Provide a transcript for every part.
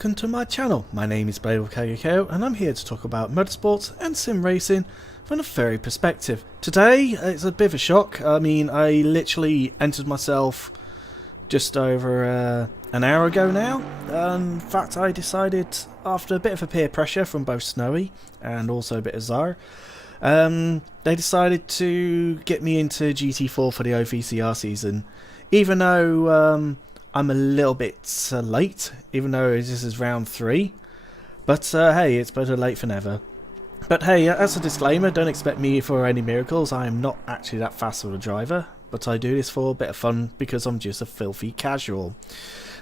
Welcome to my channel. My name is KKO and I'm here to talk about motorsports and sim racing from a furry perspective. Today it's a bit of a shock. I mean, I literally entered myself just over an hour ago now. In fact, I decided after a bit of a peer pressure from both Snowy and also a bit of Zara, they decided to get me into GT4 for the OVRC season, even though I'm a little bit late, even though this is round 3. But hey, it's better late than never. But hey, as a disclaimer, don't expect me for any miracles. I am not actually that fast of a driver, but I do this for a bit of fun because I'm just a filthy casual.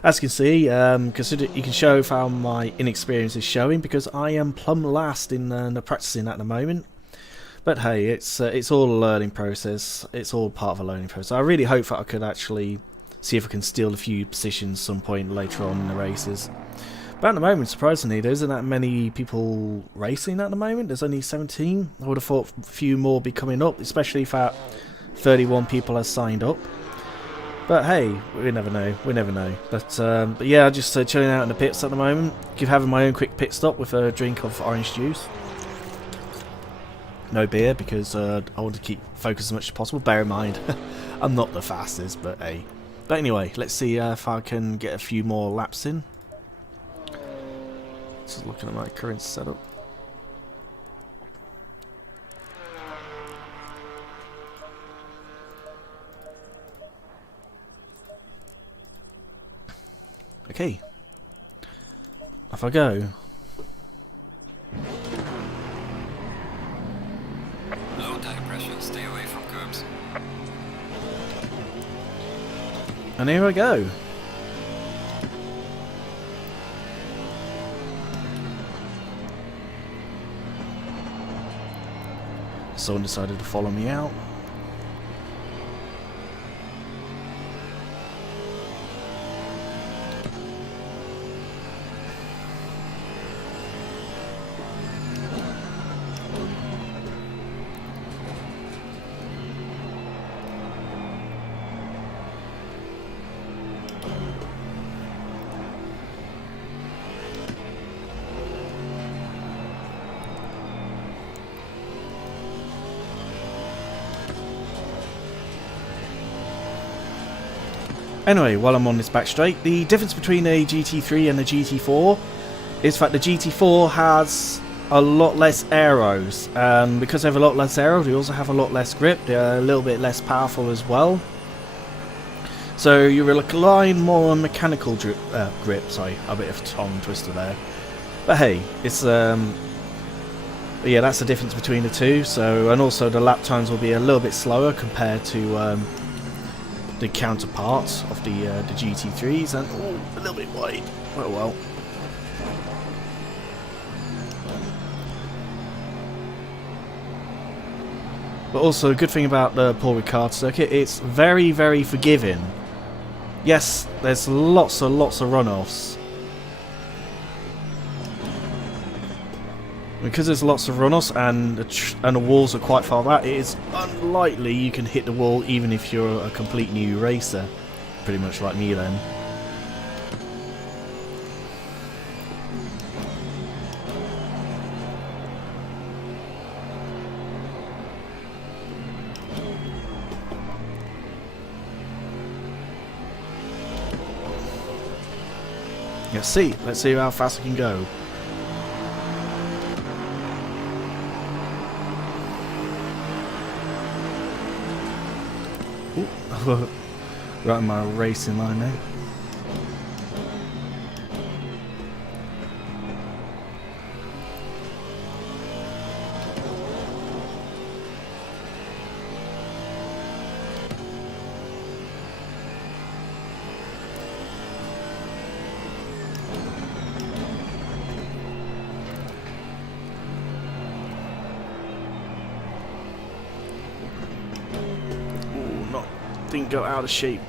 As you can see, you can show how my inexperience is showing because I am plumb last in the practicing at the moment. But hey, it's all a learning process. It's all part of a learning process. I really hope that I could actually see if I can steal a few positions some point later on in the races. But at the moment, surprisingly, there isn't that many people racing at the moment. There's only 17. I would have thought a few more be coming up, especially if that 31 people have signed up. But hey, we never know. We never know. But yeah, just chilling out in the pits at the moment. Having my own quick pit stop with a drink of orange juice. No beer because I want to keep focus as much as possible. Bear in mind, I'm not the fastest, but hey. But anyway, let's see if I can get a few more laps in. Just looking at my current setup. Okay. Off I go. Low tire pressure, stay away from curbs. And here I go. Someone decided to follow me out. Anyway, while I'm on this back straight, the difference between a GT3 and a GT4 is that the GT4 has a lot less aeros. Because they have a lot less aero, they also have a lot less grip. They're a little bit less powerful as well. So you're relying more on mechanical grip. Sorry, a bit of a tongue twister there. But hey, it's yeah, that's the difference between the two. So, and also the lap times will be a little bit slower compared to the counterparts of the GT3s, and oh, a little bit wide. Well. But also, a good thing about the Paul Ricard circuit, it's very, very forgiving. Yes, there's lots of runoffs. Because there's lots of runoffs and the walls are quite far back, it is unlikely you can hit the wall even if you're a complete new racer. Pretty much like me then. Let's see how fast I can go. Right in my racing line now. Didn't go out of shape.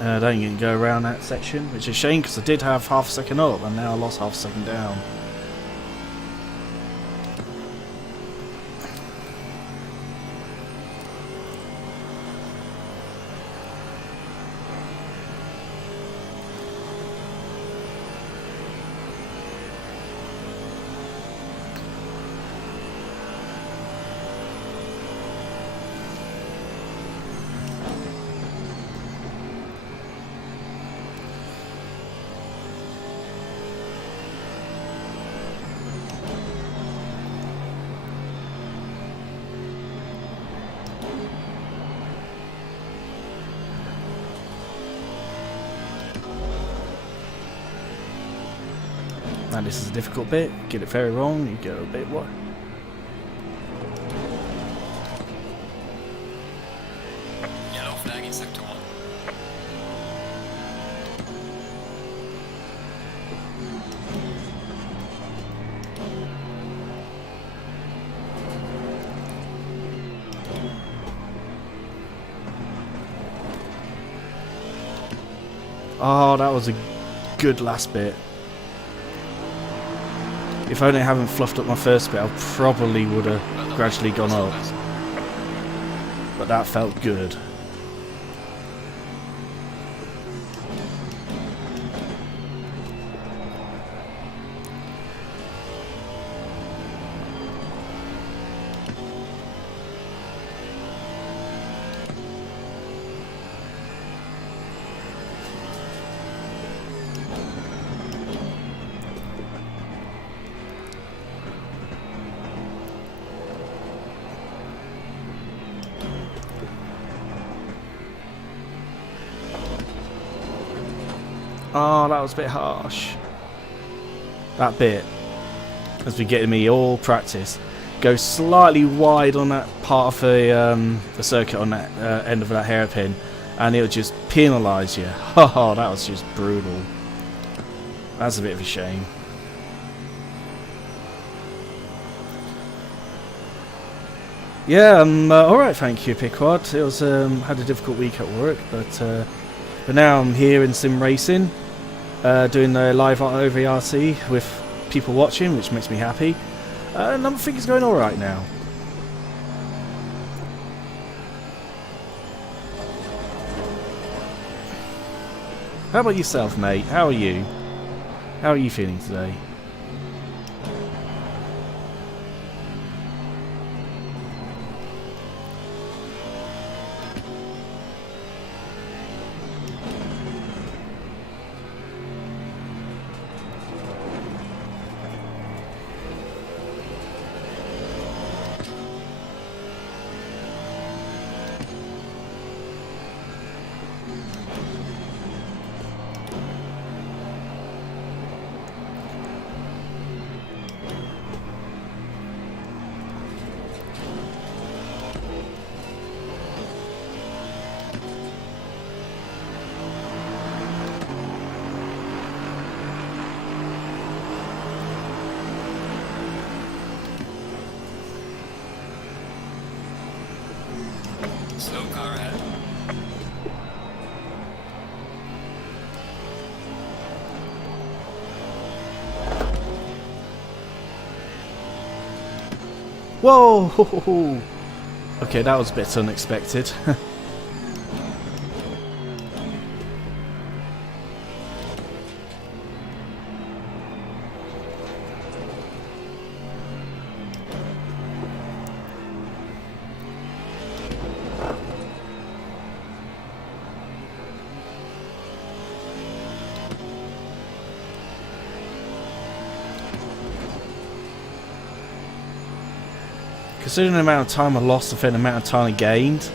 I don't even go around that section, which is a shame because I did have half a second up and now I lost half a second down. Now this is a difficult bit. Get it very wrong, you go a bit what? Yellow flag in sector 1. Oh, that was a good last bit. If only I hadn't fluffed up my first bit, I probably would have gradually gone up. But that felt good. Oh, that was a bit harsh. That bit has been getting me all practice. Go slightly wide on that part of the circuit on that end of that hairpin, and it'll just penalise you. Oh, that was just brutal. That's a bit of a shame. Yeah, alright, thank you, Pickwad. It was had a difficult week at work, but now I'm here in sim racing, doing the live OVRC with people watching, which makes me happy. And I think it's going alright now. How about yourself, mate? How are you? How are you feeling today? Slow car ahead. Whoa! Okay, that was a bit unexpected. Considering the amount of time I lost and the amount of time I gained,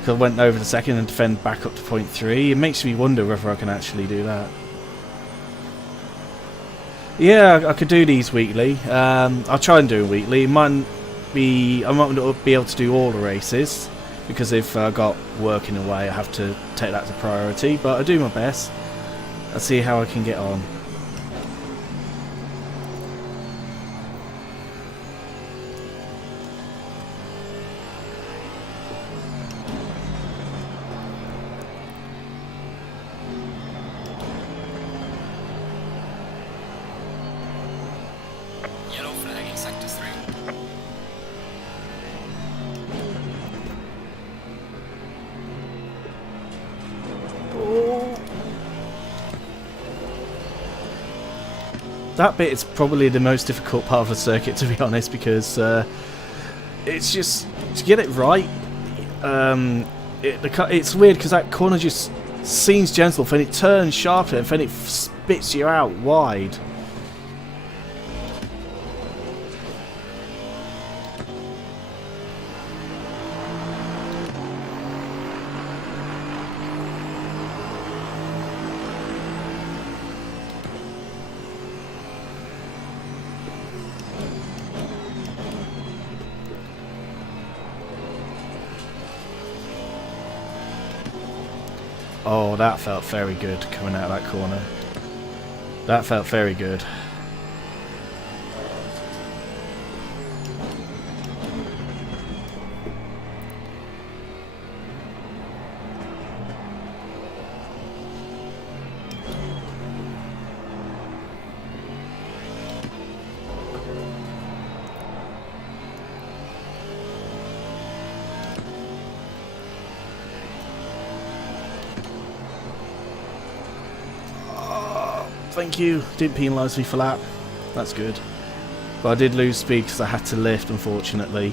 because I went over the second and defend back up to point 3, it makes me wonder whether I can actually do that. Yeah, I could do these weekly. I'll try and do it weekly. It might be, I might not be able to do all the races, because if I got work in a way, I have to take that to priority. But I do my best. I'll see how I can get on. Yellow flag in sector 3. Oh. That bit is probably the most difficult part of the circuit, to be honest, because it's just to get it right. It's weird because that corner just seems gentle, then it turns sharply, and then it spits you out wide. Oh, that felt very good coming out of that corner. That felt very good. Thank you. Didn't penalise me for that. That's good. But I did lose speed because I had to lift, unfortunately.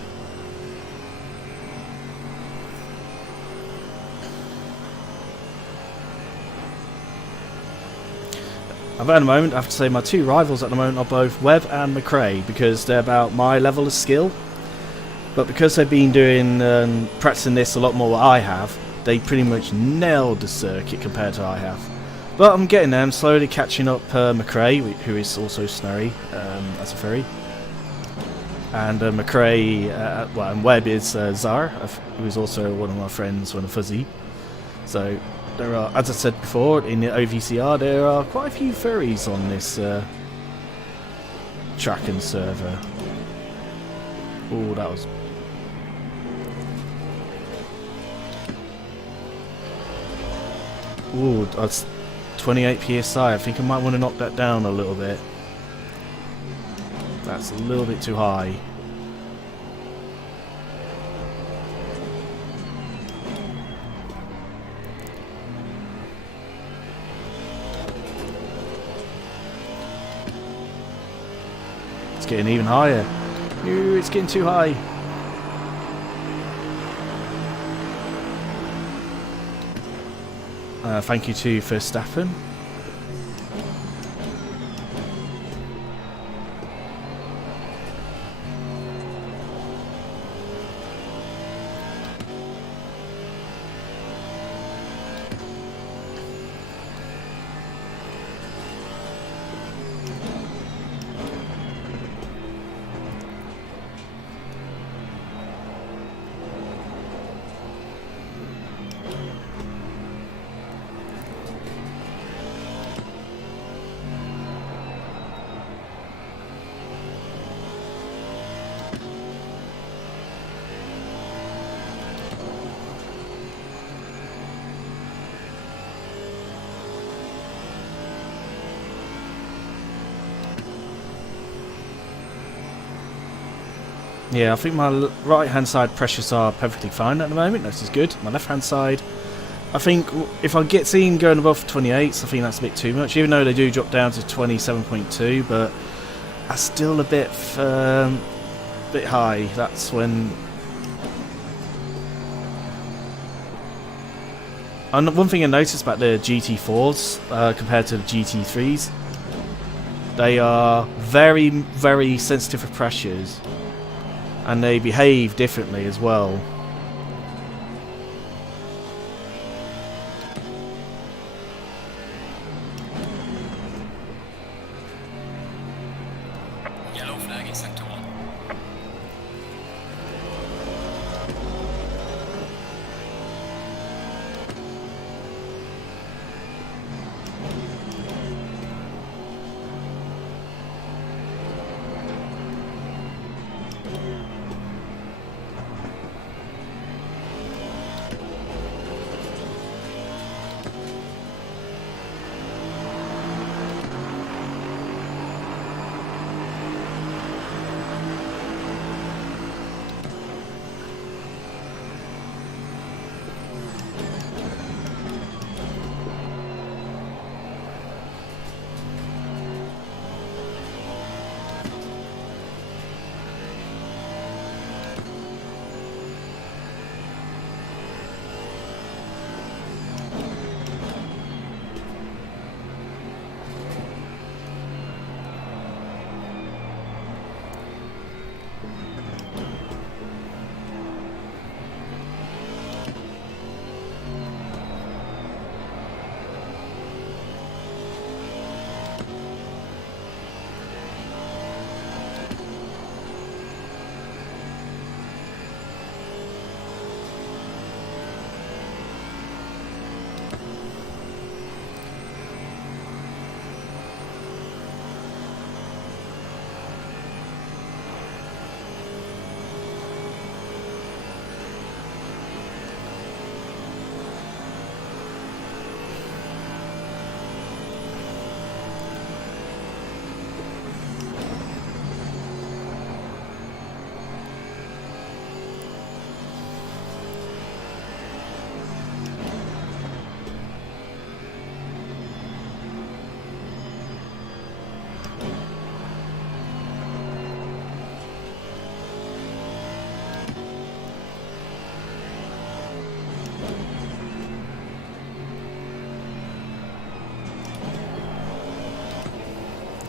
At the moment, I have to say my two rivals at the moment are both Webb and McRae because they're about my level of skill. But because they've been doing practicing this a lot more than I have, they pretty much nailed the circuit compared to I have. But I'm getting there. I'm slowly catching up McRae, who is also Snorri as a furry. And McRae, well, and Webb is Zar, who is also one of my friends when a fuzzy. So there are, as I said before, in the OVCR, there are quite a few furries on this track and server. Oh, that was... Ooh, that's 28 psi. I think I might want to knock that down a little bit. That's a little bit too high. It's getting even higher. Ooh, it's getting too high. Thank you to Verstappen. Yeah, I think my right hand side pressures are perfectly fine at the moment. This is good. My left hand side, I think if I get seen going above 28s, I think that's a bit too much. Even though they do drop down to 27.2, but that's still a bit high. That's when. And one thing I noticed about the GT4s compared to the GT3s, they are very, very sensitive for pressures. And they behave differently as well. Yellow flag in sector 1.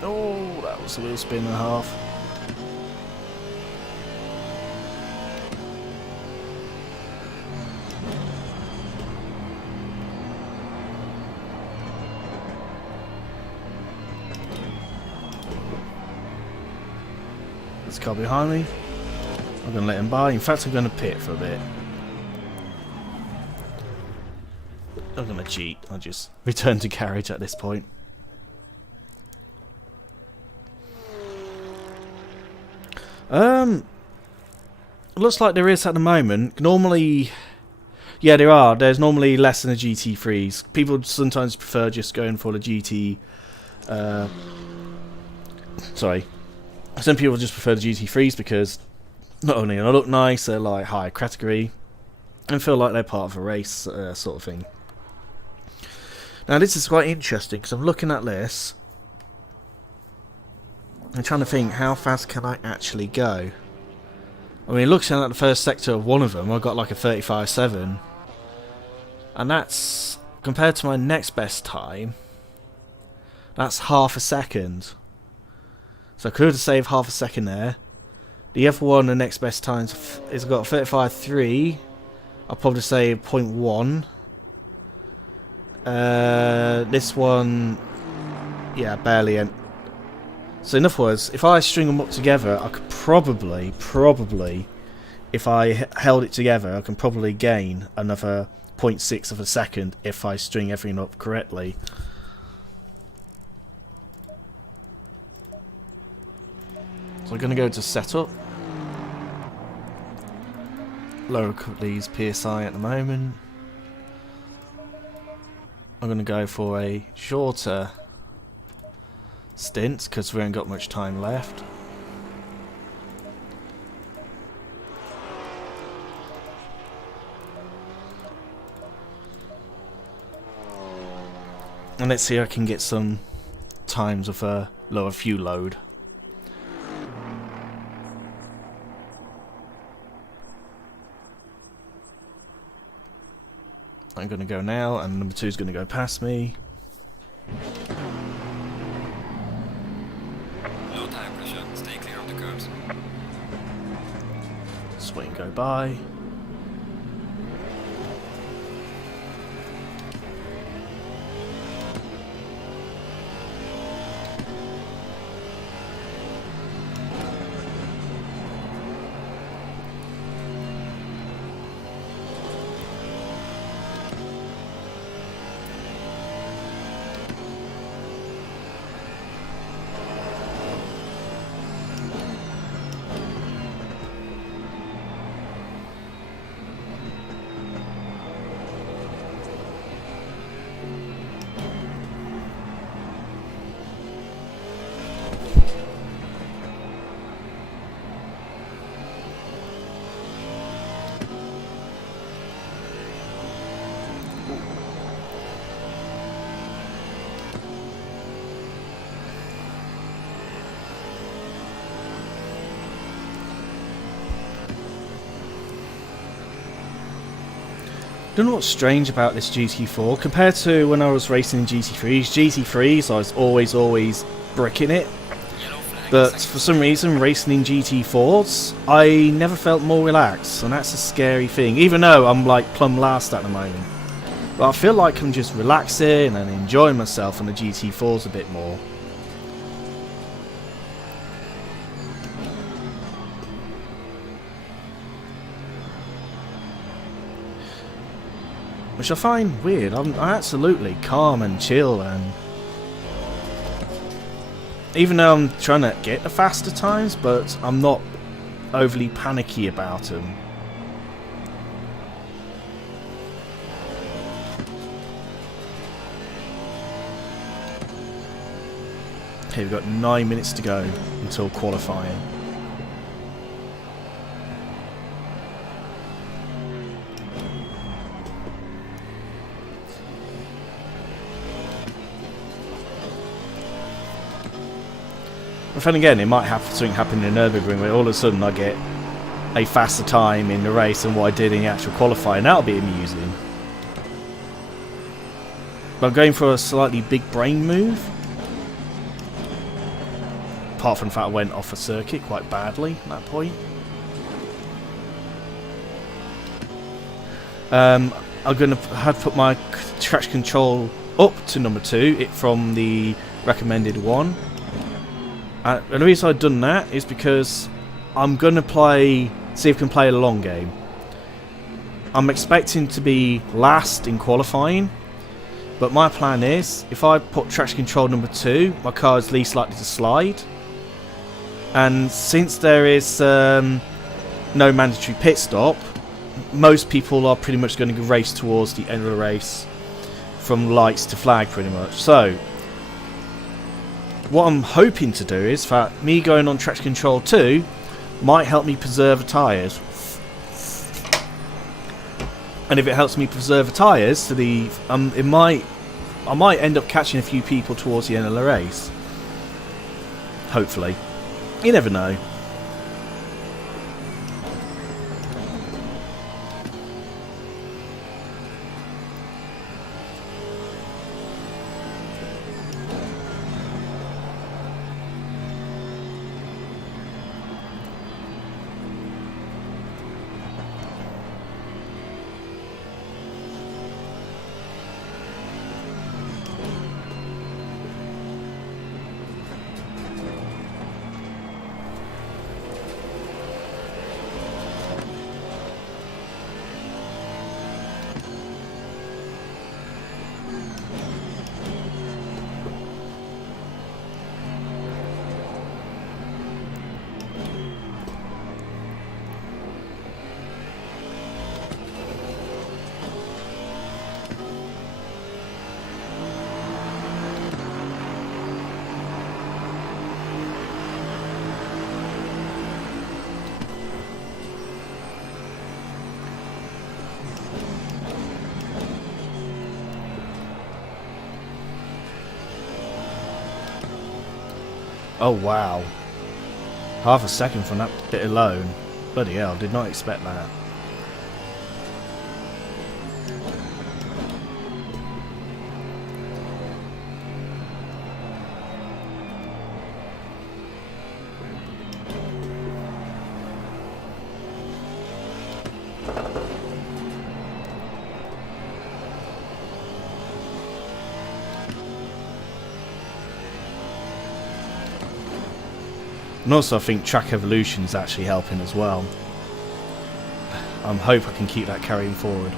Oh, that was a wheel spin and a half. This car behind me. I'm going to let him by. In fact, I'm going to pit for a bit. I'm going to cheat. I'll just return to garage at this point. Looks like there is at the moment. Normally, yeah, there are. There's normally less than the GT3s. People sometimes prefer just going for the GT. Sorry. Some people just prefer the GT3s because not only do they look nice, they're like higher category and feel like they're part of a race sort of thing. Now this is quite interesting because I'm looking at this. I'm trying to think how fast can I actually go. I mean, looking at the first sector of one of them, I've got like a 35.7, and that's compared to my next best time. That's half a second. So I could have saved half a second there. The other one, the next best time, is got 35.3. I'll probably say 0.1. This one, yeah, barely. So in other words, if I string them up together, I could probably, if I held it together, I can probably gain another 0.6 of a second if I string everything up correctly. So I'm going to go to setup. Lower these PSI at the moment. I'm going to go for a shorter stint because we ain't got much time left. And let's see if I can get some times with a lower fuel load. I'm going to go now, and number 2 is going to go past me. Low tire pressure, stay clear of the curbs. Just wait and go by. I don't know what's strange about this GT4 compared to when I was racing GT3s. GT3s, I was always bricking it, but for some reason racing in GT4s, I never felt more relaxed, and that's a scary thing. Even though I'm like plumb last at the moment, but I feel like I'm just relaxing and enjoying myself on the GT4s a bit more. Which I find weird. I'm absolutely calm and chill, and even though I'm trying to get the faster times, but I'm not overly panicky about them. Okay, we've got 9 minutes to go until qualifying. But then again, it might have something happen in Nürburgring where all of a sudden I get a faster time in the race than what I did in the actual qualifying. That'll be amusing. But I'm going for a slightly big brain move. apart from the fact I went off a circuit quite badly at that point. I'm going to have to put my traction control up to number 2 from the recommended one. And the reason I've done that is because I'm going to see if I can play a long game. I'm expecting to be last in qualifying, but my plan is if I put traction control number 2, my car is least likely to slide. And since there is no mandatory pit stop, most people are pretty much going to race towards the end of the race from lights to flag pretty much. So what I'm hoping to do is that me going on traction control 2 might help me preserve the tyres. And if it helps me preserve the tyres, I might end up catching a few people towards the end of the race. Hopefully. You never know. Oh wow. Half a second from that bit alone. Bloody hell, did not expect that. And also I think track evolution is actually helping as well. I hope I can keep that carrying forward.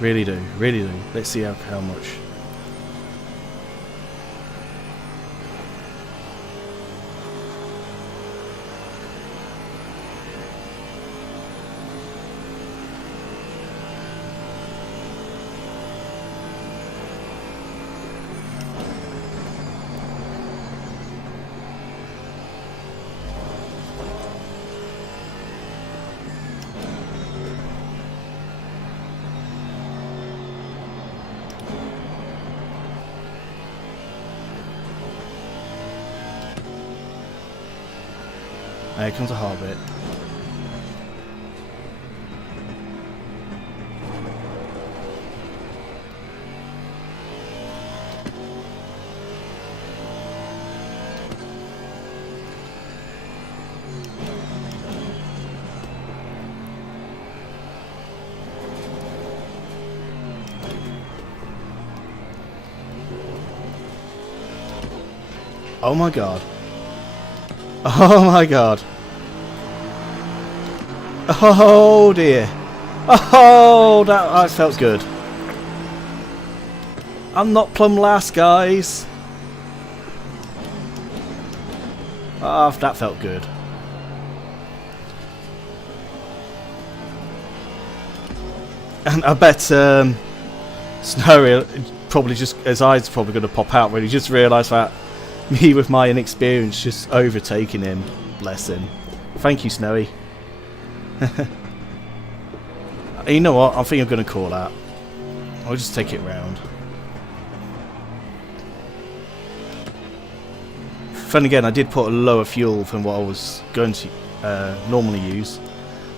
Really do, really do. Let's see how much. Here comes a hard bit. Oh my god. Oh my god. Oh dear. Oh, that felt good. I'm not plumb last, guys. Ah, that felt good. And I bet Snowy probably just, his eyes are probably going to pop out when he just realised that me with my inexperience just overtaking him. Bless him. Thank you, Snowy. You know what? I think I'm going to call that. I'll just take it round. Then again, I did put a lower fuel than what I was going to normally use,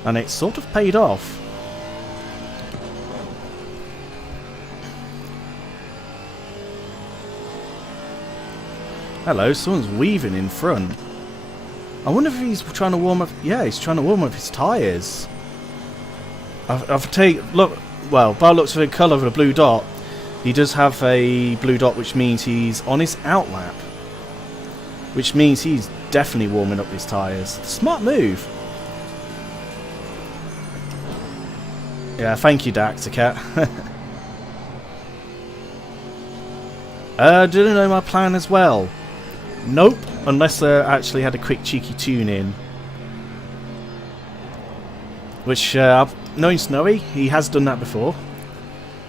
and it sort of paid off. Hello, someone's weaving in front. I wonder if he's trying to warm up... Yeah, he's trying to warm up his tyres. Look, well, by the looks of the colour of the blue dot, he does have a blue dot, which means he's on his outlap. Which means he's definitely warming up his tyres. Smart move. Yeah, thank you, Dacticat. Didn't know my plan as well. Nope, unless I actually had a quick cheeky tune in. Which, knowing Snowy, he has done that before.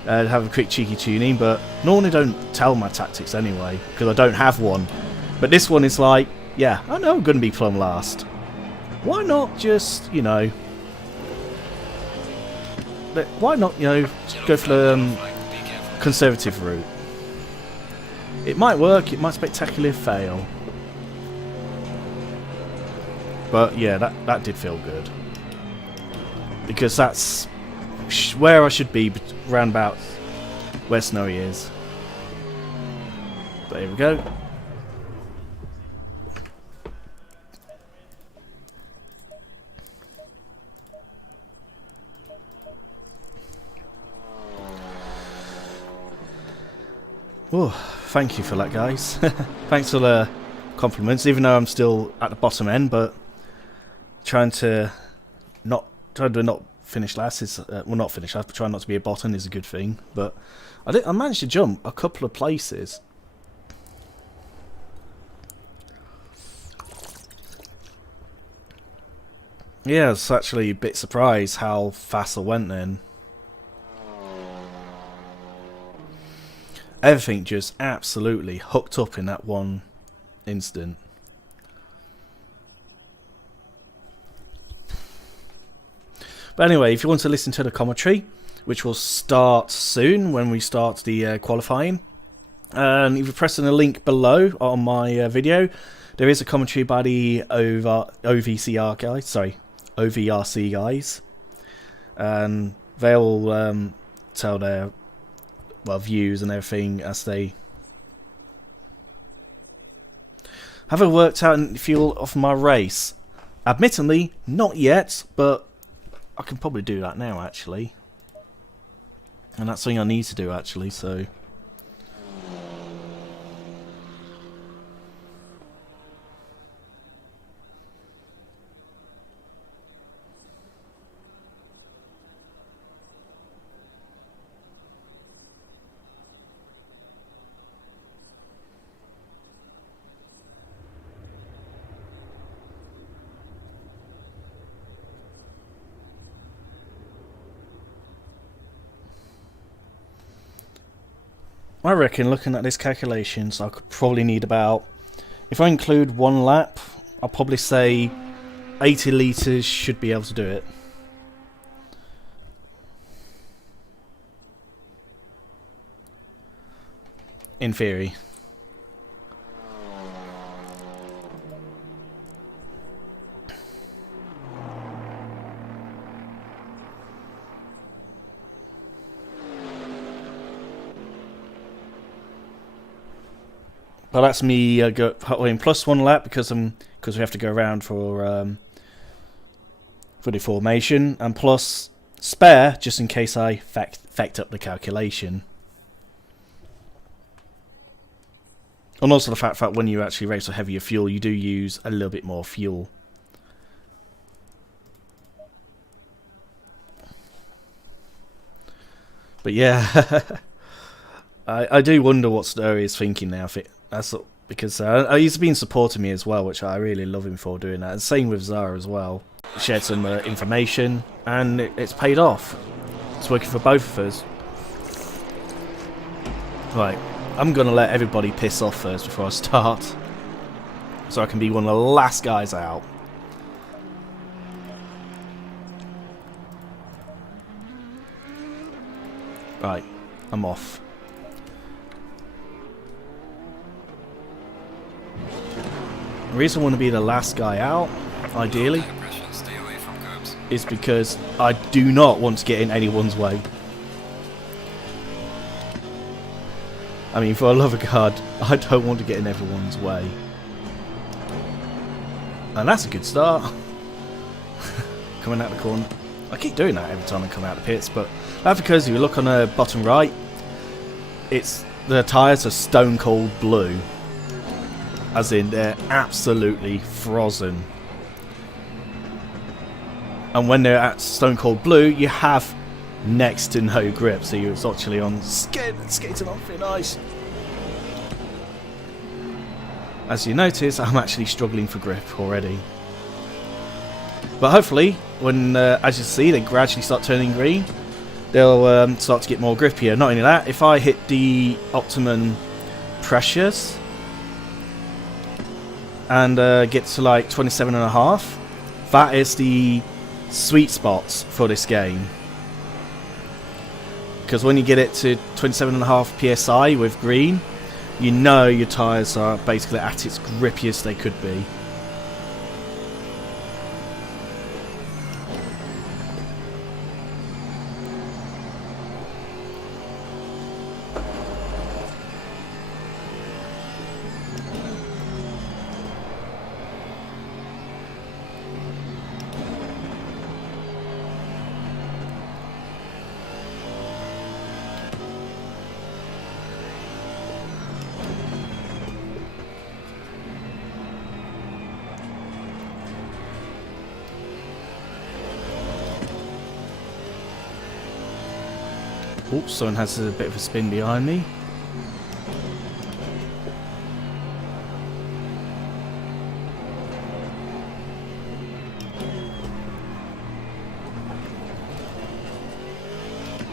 Have a quick cheeky tuning, but normally don't tell my tactics anyway, because I don't have one. But this one is like, yeah, I know I'm going to be plumb last. Why not just, you know... Why not, you know, go for the conservative route? It might work, it might spectacularly fail. But yeah, that did feel good. Because that's where I should be, round about where Snowy is. There we go. Oh, thank you for that, guys. Thanks for the compliments, even though I'm still at the bottom end, but trying to not finish last is well, not finish last, but trying not to be a bottom is a good thing. But I managed to jump a couple of places. Yeah, I was actually a bit surprised how fast I went then. Everything just absolutely hooked up in that one instant. But anyway, if you want to listen to the commentary, which will start soon when we start the qualifying, and if you press on the link below on my video, there is a commentary by the OVCR guys, sorry, OVRC guys, and they'll tell their views and everything as they have it worked out and feel of my race. Admittedly, not yet, but I can probably do that now actually, and that's something I need to do actually. So I reckon, looking at these calculations, I could probably need about, if I include one lap, I'll probably say 80 litres should be able to do it. In theory. But that's me going plus one lap because we have to go around for the formation, and plus spare just in case I fecked up the calculation. And also the fact that when you actually race with heavier fuel, you do use a little bit more fuel. But yeah, I do wonder what Snowy is thinking now. Because he's been supporting me as well, which I really love him for doing that. And same with Zara as well. Shared some information, and it's paid off. It's working for both of us. Right, I'm going to let everybody piss off first before I start, so I can be one of the last guys out. Right, I'm off. The reason I want to be the last guy out, ideally, is because I do not want to get in anyone's way. I mean, for the love of God, I don't want to get in everyone's way. And that's a good start. Coming out the corner. I keep doing that every time I come out the pits, but that's because if you look on the bottom right, the tyres are stone cold blue. As in, they're absolutely frozen. And when they're at stone cold blue, you have next to no grip, so you're actually on skating on thin ice. As you notice, I'm actually struggling for grip already. But hopefully, when as you see, they gradually start turning green, they'll start to get more grippier. Not only that, if I hit the optimum pressures and get to like 27.5, that is the sweet spots for this game. Because when you get it to 27.5 psi with green, you know your tyres are basically at its grippiest they could be. Oops, someone has a bit of a spin behind me.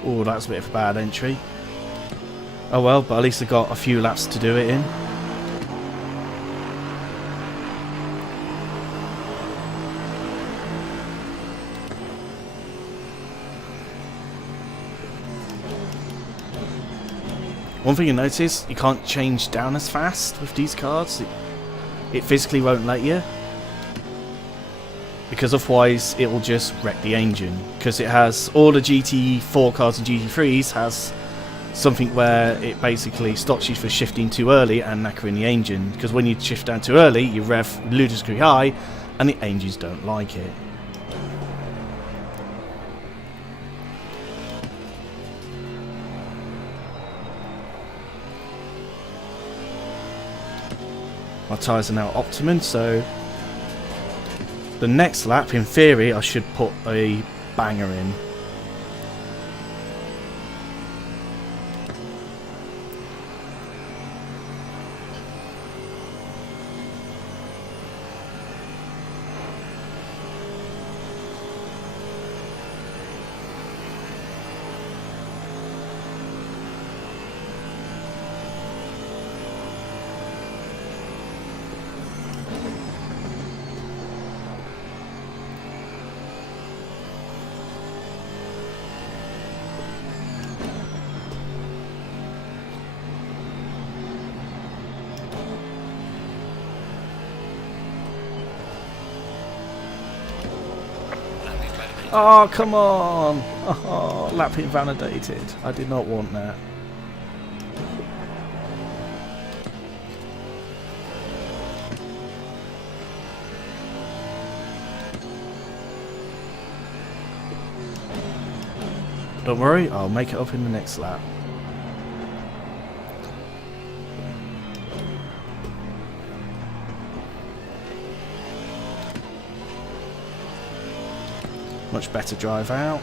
Oh, that's a bit of a bad entry. Oh well, but at least I got a few laps to do it in. One thing you notice, you can't change down as fast with these cards. It physically won't let you. Because otherwise it will just wreck the engine. Because it has, all the GT4 cards and GT3s has something where it basically stops you for shifting too early and knackering the engine. Because when you shift down too early, you rev ludicrously high and the engines don't like it. My tyres are now optimum, so the next lap, in theory, I should put a banger in. Oh, come on! Oh, lap invalidated. I did not want that. Don't worry, I'll make it up in the next lap. Much better drive out.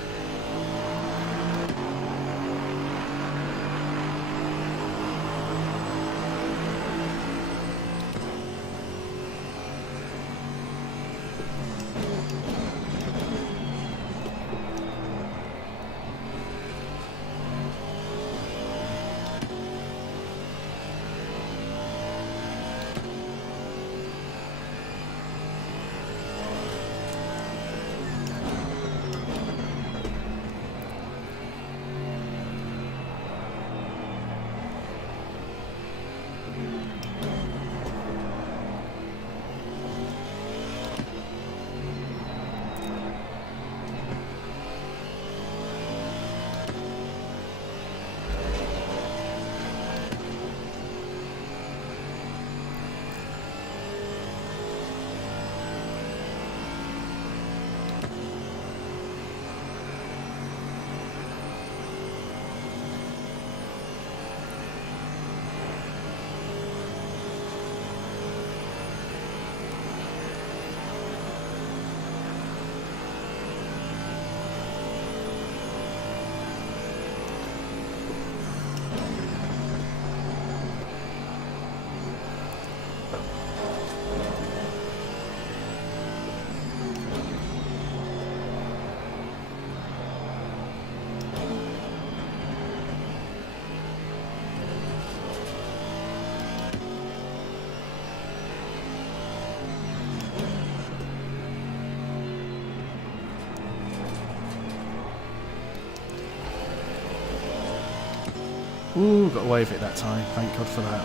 Ooh, got away with it that time. Thank God for that.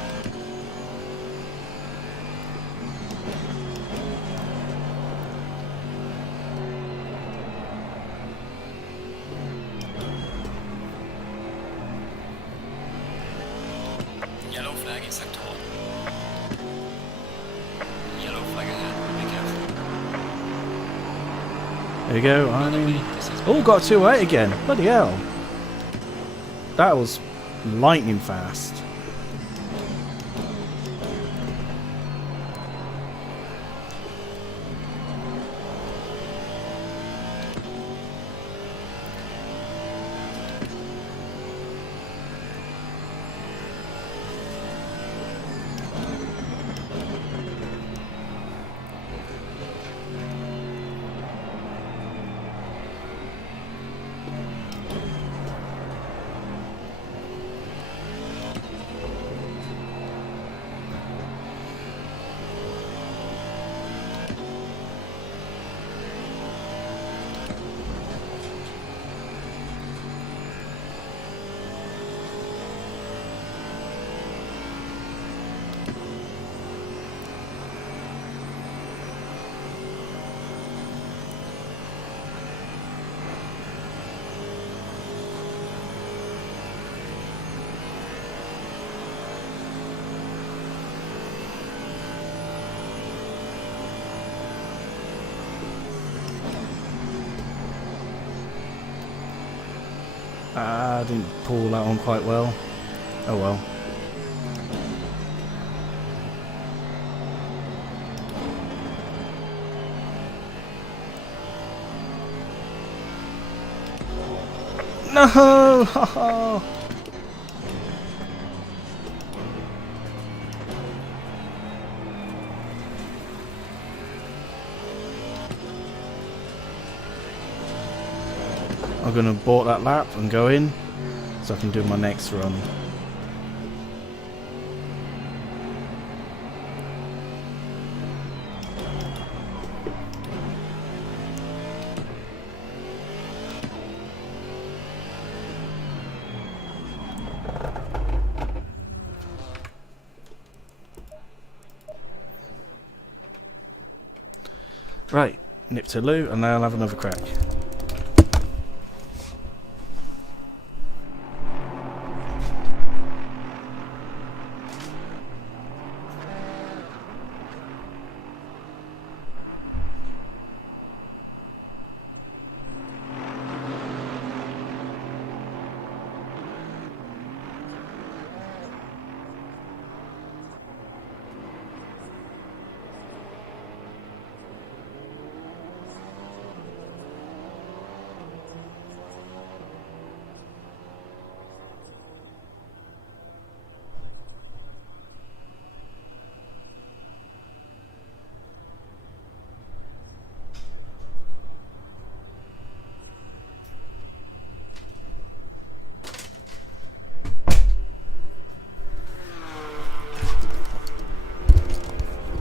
Yellow flag in sector 1. Yellow flag ahead. Be careful. There you go. I mean, oh, got 2-8 again. Bloody hell. That was lightning fast. I didn't pull that on quite well. Oh well. No! Haha! I'm gonna abort that lap and go in so I can do my next run. Right, nip to loo and now I'll have another crack.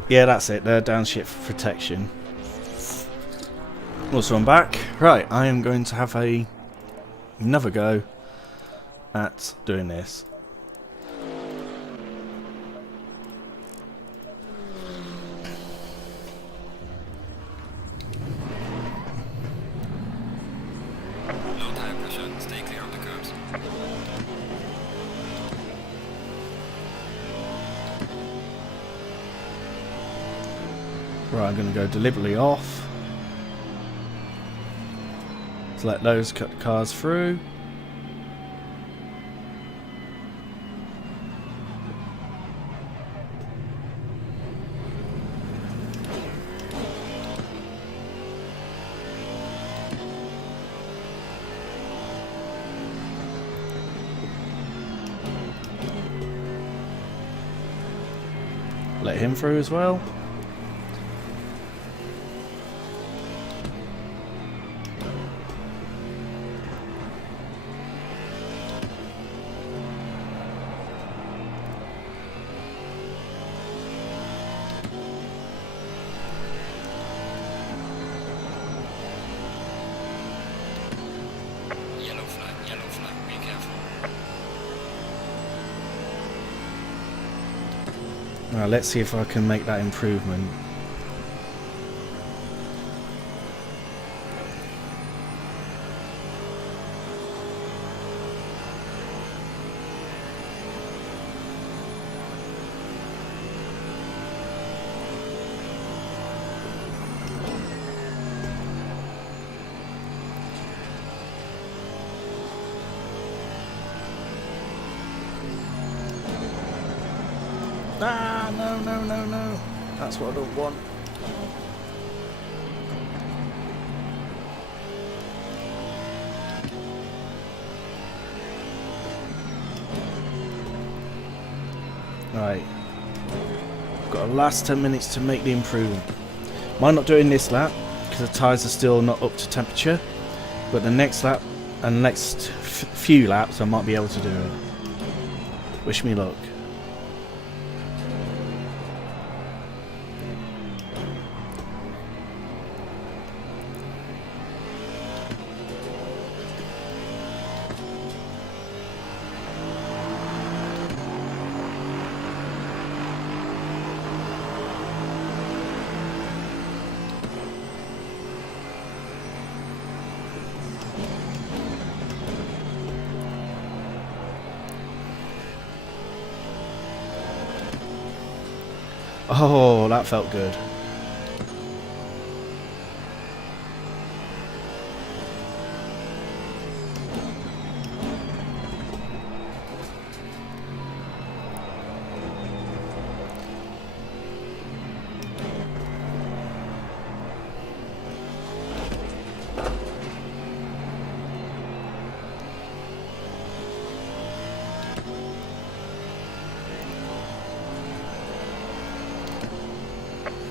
Yeah, that's it. They're downshift protection. Also, I'm back. Right, I am going to have another go at doing this. Low tire pressure. Stay clear of the curbs. Right, I'm going to go deliberately off to let those cut the cars through. Let him through as well. Yellow flag, be careful. Right, let's see if I can make that improvement. Ah, no, no, no, no. That's what I don't want. Right. I've got a last 10 minutes to make the improvement. Might not doing this lap, because the tyres are still not up to temperature. But the next lap, and the next few laps, I might be able to do it. Wish me luck. Oh, that felt good.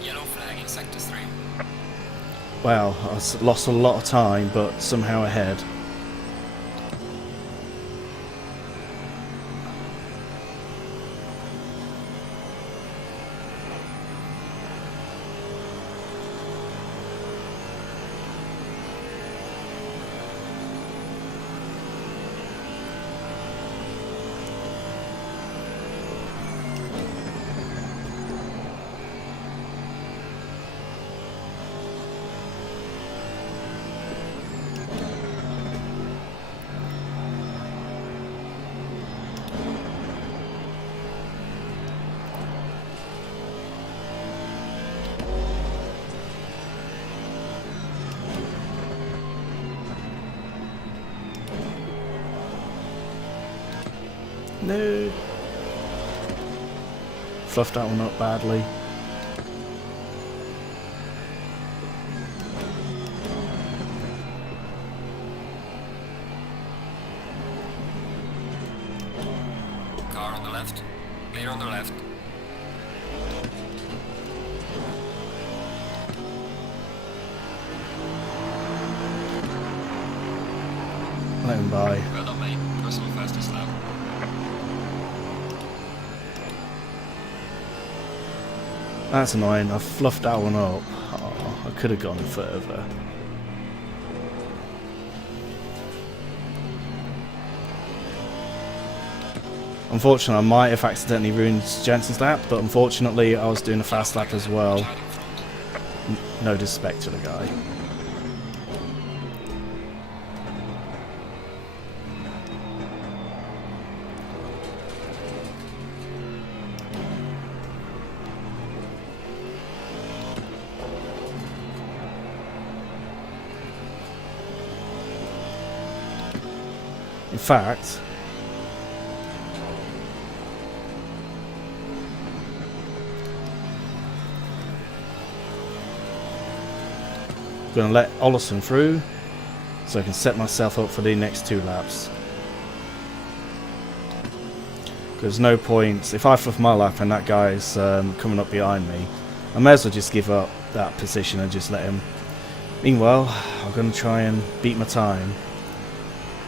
Yellow flag in sector 3. Well, I lost a lot of time, but somehow ahead. No. Fluffed that one up badly. Car on the left. Clear on the left. Let him by. Well done, mate. Personal fastest lap. That's annoying. I fluffed that one up. Oh, I could have gone further. Unfortunately, I might have accidentally ruined Jensen's lap, but unfortunately, I was doing a fast lap as well. No disrespect to the guy. In fact, I'm going to let Ollison through so I can set myself up for the next 2 laps. Because no point, if I fluff my lap and that guy's coming up behind me, I may as well just give up that position and just let him. Meanwhile, I'm going to try and beat my time.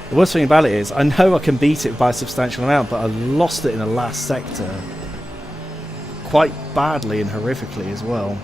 The worst thing about it is, I know I can beat it by a substantial amount, but I lost it in the last sector. Quite badly and horrifically as well.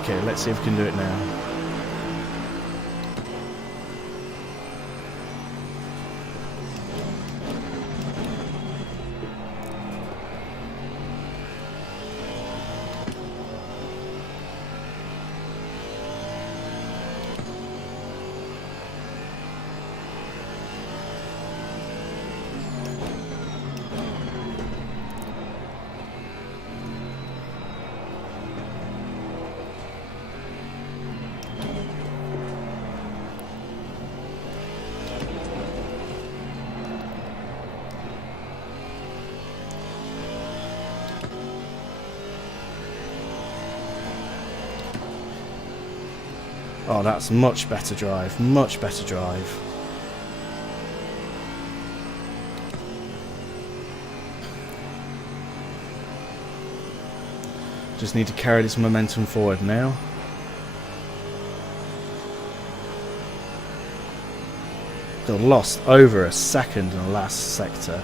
Okay, let's see if we can do it now. Oh, that's much better drive. Much better drive. Just need to carry this momentum forward now. Got lost over a second in the last sector.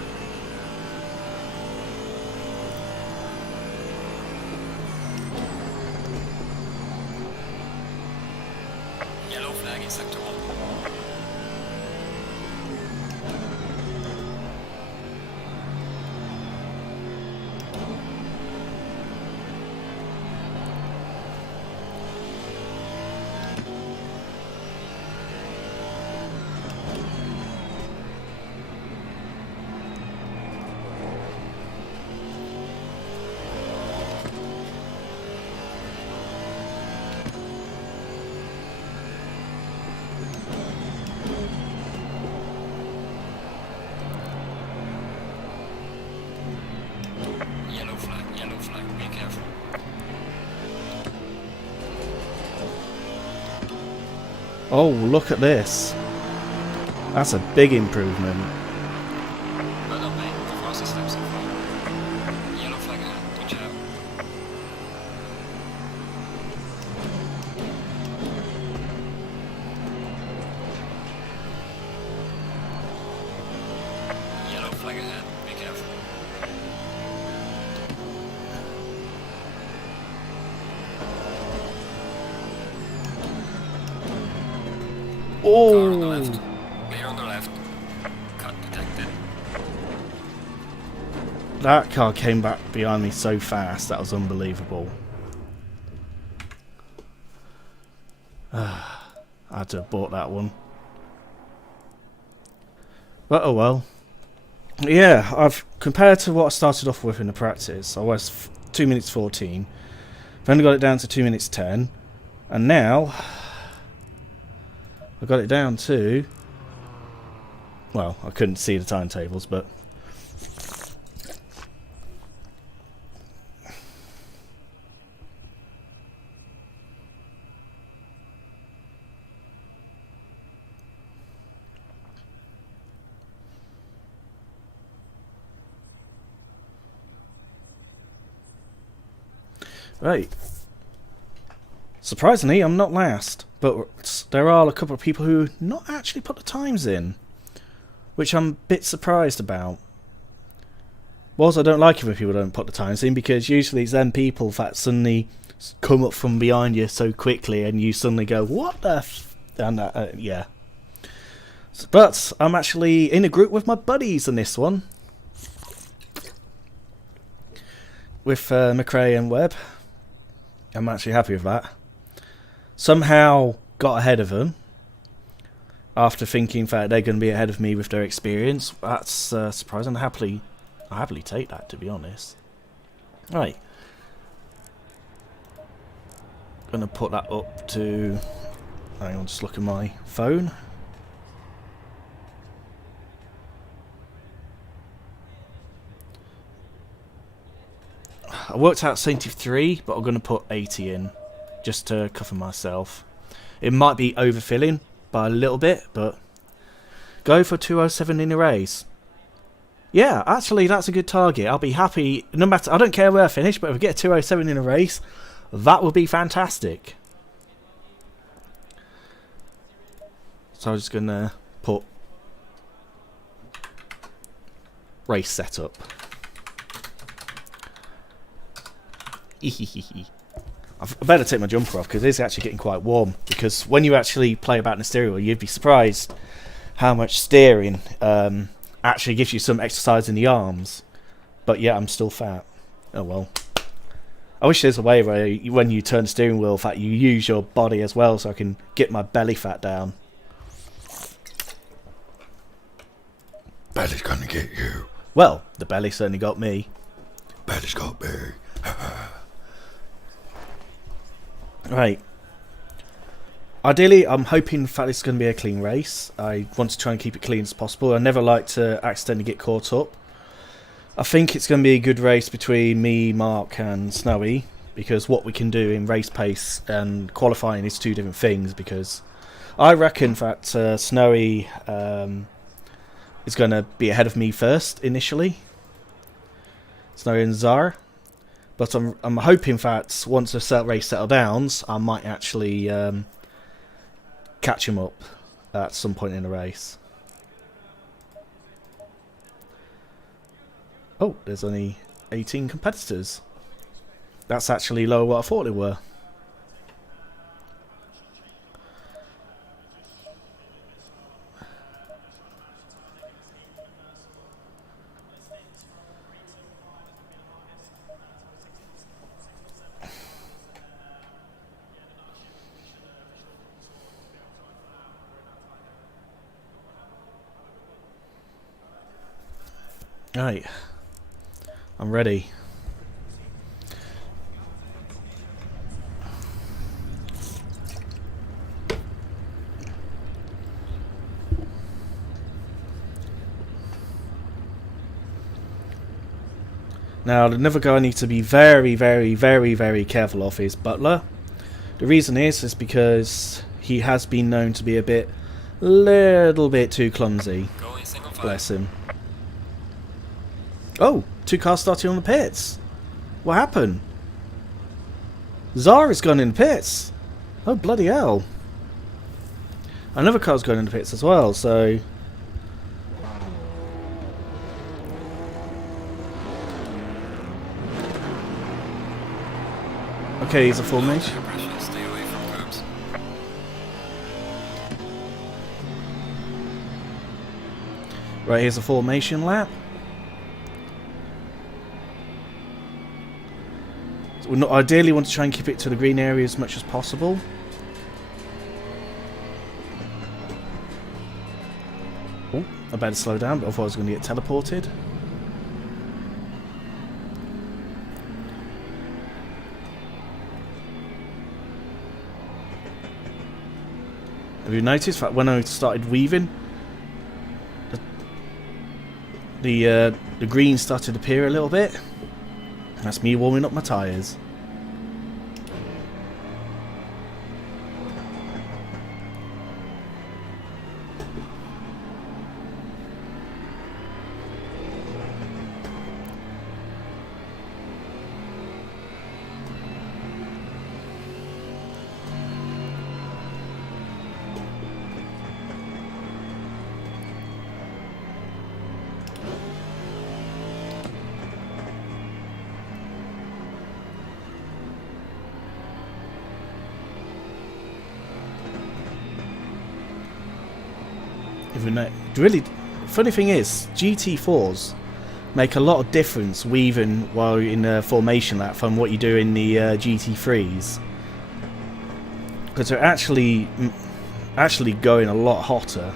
Yellow flag in sector 1. Yellow flag, be careful. Oh, look at this. That's a big improvement. Well done, mate. The fastest lap so far. Yellow flag ahead, watch out. Yellow flag ahead, be careful. Car on the left. Clear on the left. Cut detected. That car came back behind me so fast, that was unbelievable. I had to have bought that one. But oh well. Yeah, I've compared to what I started off with in the practice, I was 2 minutes 14. I've only got it down to 2 minutes 10. And now I got it down to, well, I couldn't see the timetables, but right. Surprisingly, I'm not last, but there are a couple of people who not actually put the times in, which I'm a bit surprised about. Whilst I don't like it when people don't put the times in, because usually it's them people that suddenly come up from behind you so quickly and you suddenly go, what the f... And yeah. But I'm actually in a group with my buddies in this one. With McRae and Webb. I'm actually happy with that. Somehow got ahead of them after thinking that they're going to be ahead of me with their experience. That's surprising. I happily take that, to be honest. Right. Gonna put that up to... Hang on, just look at my phone. I worked out 73, but I'm going to put 80 in, just to cover myself. It might be overfilling by a little bit, but go for 207 in a race. Yeah, actually, that's a good target. I'll be happy, no matter. I don't care where I finish, but if I get a 207 in a race, that would be fantastic. So I'm just going to put race setup. I better take my jumper off because it's actually getting quite warm. Because when you actually play about in the steering wheel, you'd be surprised how much steering actually gives you some exercise in the arms. But yeah, I'm still fat. Oh well. I wish there's a way where when you turn the steering wheel fat, you use your body as well, so I can get my belly fat down. Belly's gonna get you. Well, the belly certainly got me. Belly's got me. Right. Ideally, I'm hoping that it's going to be a clean race. I want to try and keep it clean as possible. I never like to accidentally get caught up. I think it's going to be a good race between me, Mark and Snowy, because what we can do in race pace and qualifying is two different things, because I reckon that Snowy is going to be ahead of me first initially. Snowy and Zara. But I'm hoping that once the race settles down, I might actually catch him up at some point in the race. Oh, there's only 18 competitors. That's actually lower what I thought it were. Right. I'm ready. Now, another guy I need to be very, very, very, very careful of is Butler. The reason is because he has been known to be a little bit too clumsy. Going single file. Bless him. Oh, two cars starting on the pits. What happened? Zara's gone in the pits. Oh, bloody hell. Another car's going in the pits as well, so... Okay, he's a formation. Stay away from curbs. Right, here's a formation lap. So we ideally want to try and keep it to the green area as much as possible. Oh, I better slow down, but otherwise I was going to get teleported. Have you noticed that when I started weaving, the green started to appear a little bit? That's me warming up my tyres. Really, funny thing is, GT4s make a lot of difference weaving while you're in a formation lap from what you do in the GT3s, because they're actually going a lot hotter.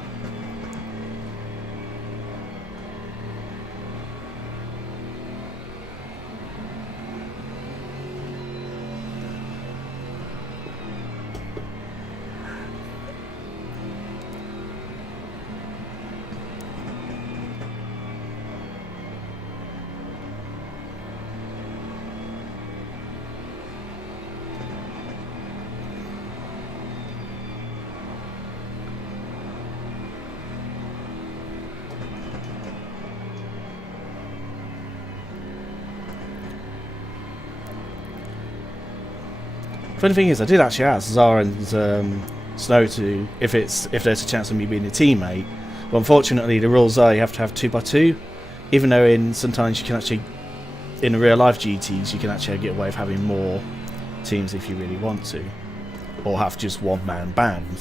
Funny thing is, I did actually ask Zara and Snow to if there's a chance of me being a teammate, but unfortunately the rules are you have to have 2x2. Even though sometimes you can actually, in real life GTs, you can actually get away with having more teams if you really want to, or have just one-man band.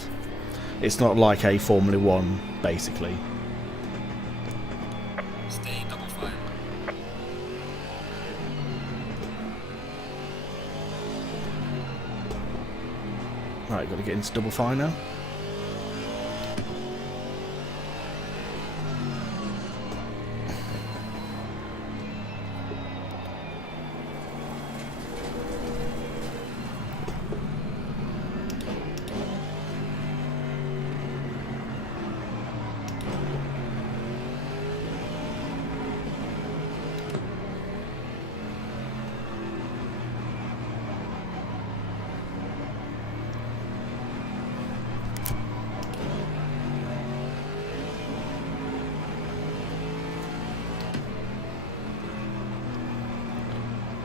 It's not like a Formula 1, basically. Stay in double file. Right, got to get into double file now.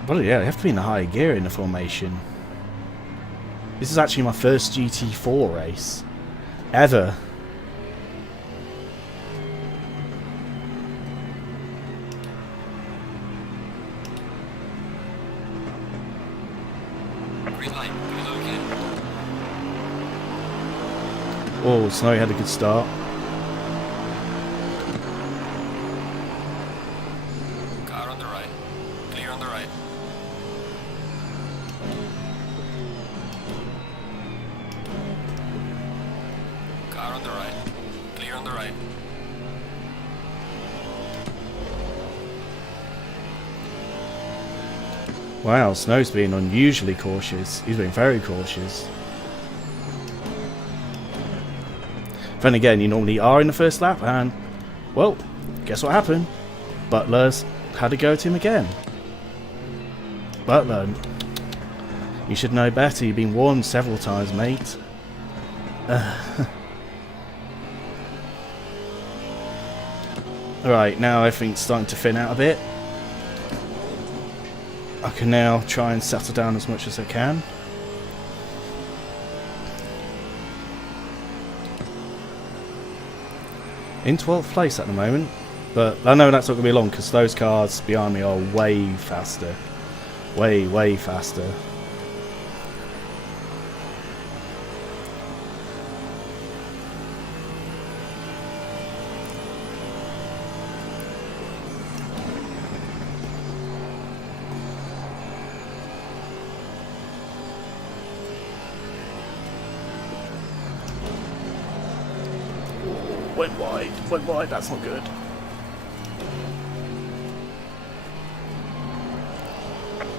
Well, yeah, I have to be in a higher gear in the formation. This is actually my first GT4 race ever. Green light, green light again. Oh, Snowy had a good start. Car on the right. Clear on the right. Car on the right. Clear on the right. Wow, Snow's being unusually cautious. He's been very cautious. Then again, you normally are in the first lap, and, well, guess what happened? Butler's had to go to him again. Butler, you should know better. You've been warned several times, mate. Alright, now everything's starting to thin out a bit. I can now try and settle down as much as I can. In 12th place at the moment, but I know that's not going to be long because those cars behind me are way faster. Way, way faster. Went wide, that's not good.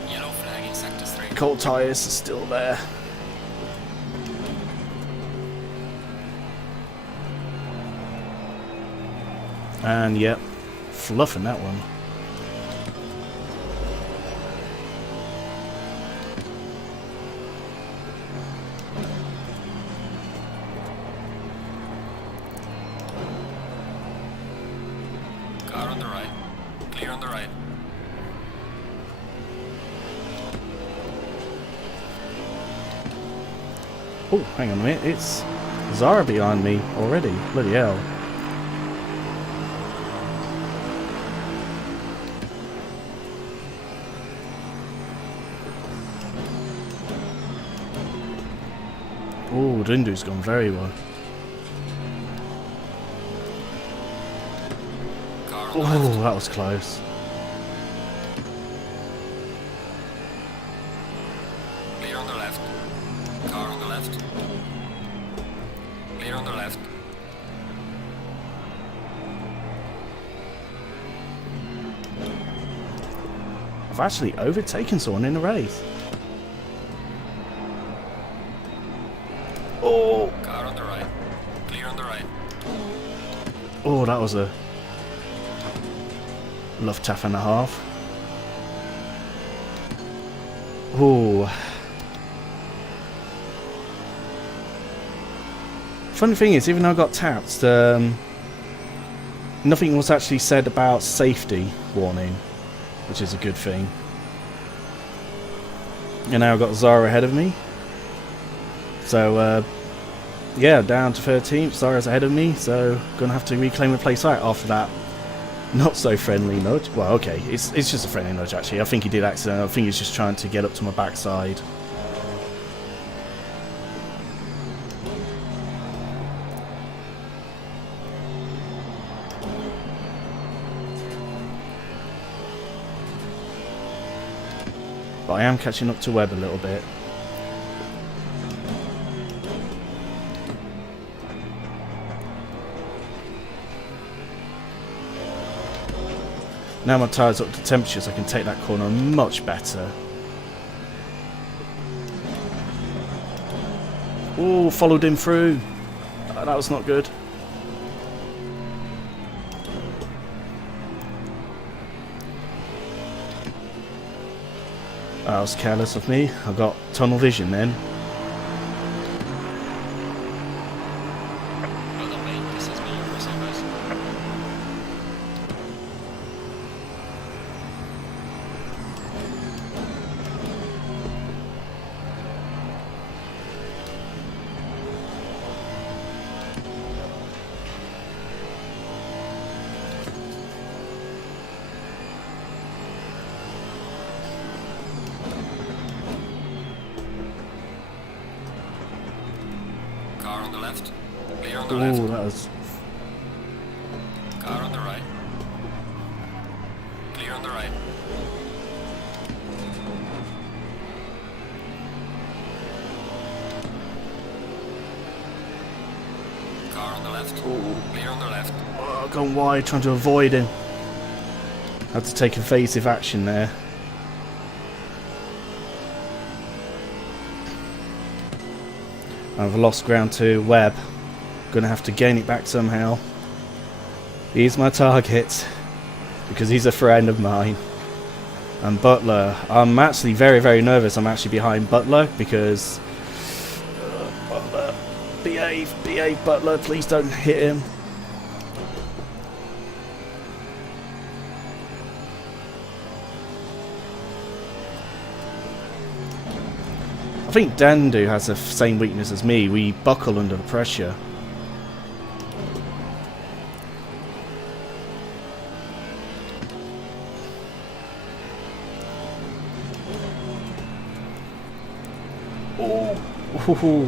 Yellow flag in sector 3. Cold tyres are still there. And yep, fluffing that one. Car on the right. Clear on the right. Oh, hang on a minute, it's Zara behind me already. Bloody hell. Oh, Dundu's gone very well. Car on the Oh, left. that was close. Clear on the left. Car on the left. Clear on the left. I've actually overtaken someone in the race. Oh, Car on the right. Clear on the right. oh, that was a Luftwaffe and a half. Oh. Funny thing is, even though I got tapped, nothing was actually said about safety warning, which is a good thing. And now I've got Zara ahead of me. So, yeah, down to 13th. Zara's ahead of me, so gonna have to reclaim the place out after that not so friendly nudge. Well, okay, it's just a friendly nudge actually. I think he did accident. I think he's just trying to get up to my backside. I am catching up to Webb a little bit. Now my tyre's up to temperatures, I can take that corner much better. Oh, followed him through. That was not good. That was careless of me. I got tunnel vision then. Well done, mate. This has been your first advice. Car on the left. Clear on the left. Oh, that was... Car on the right. Clear on the right. Car on the left. Clear on the left. Oh, gone wide, trying to avoid him. Had to take evasive action there. I've lost ground to Webb. Gonna have to gain it back somehow. He's my target because he's a friend of mine. And Butler, I'm actually very, very nervous. I'm actually behind Butler because Butler, behave, Butler. Please don't hit him. I think Dandu has the same weakness as me. We buckle under the pressure. Oh.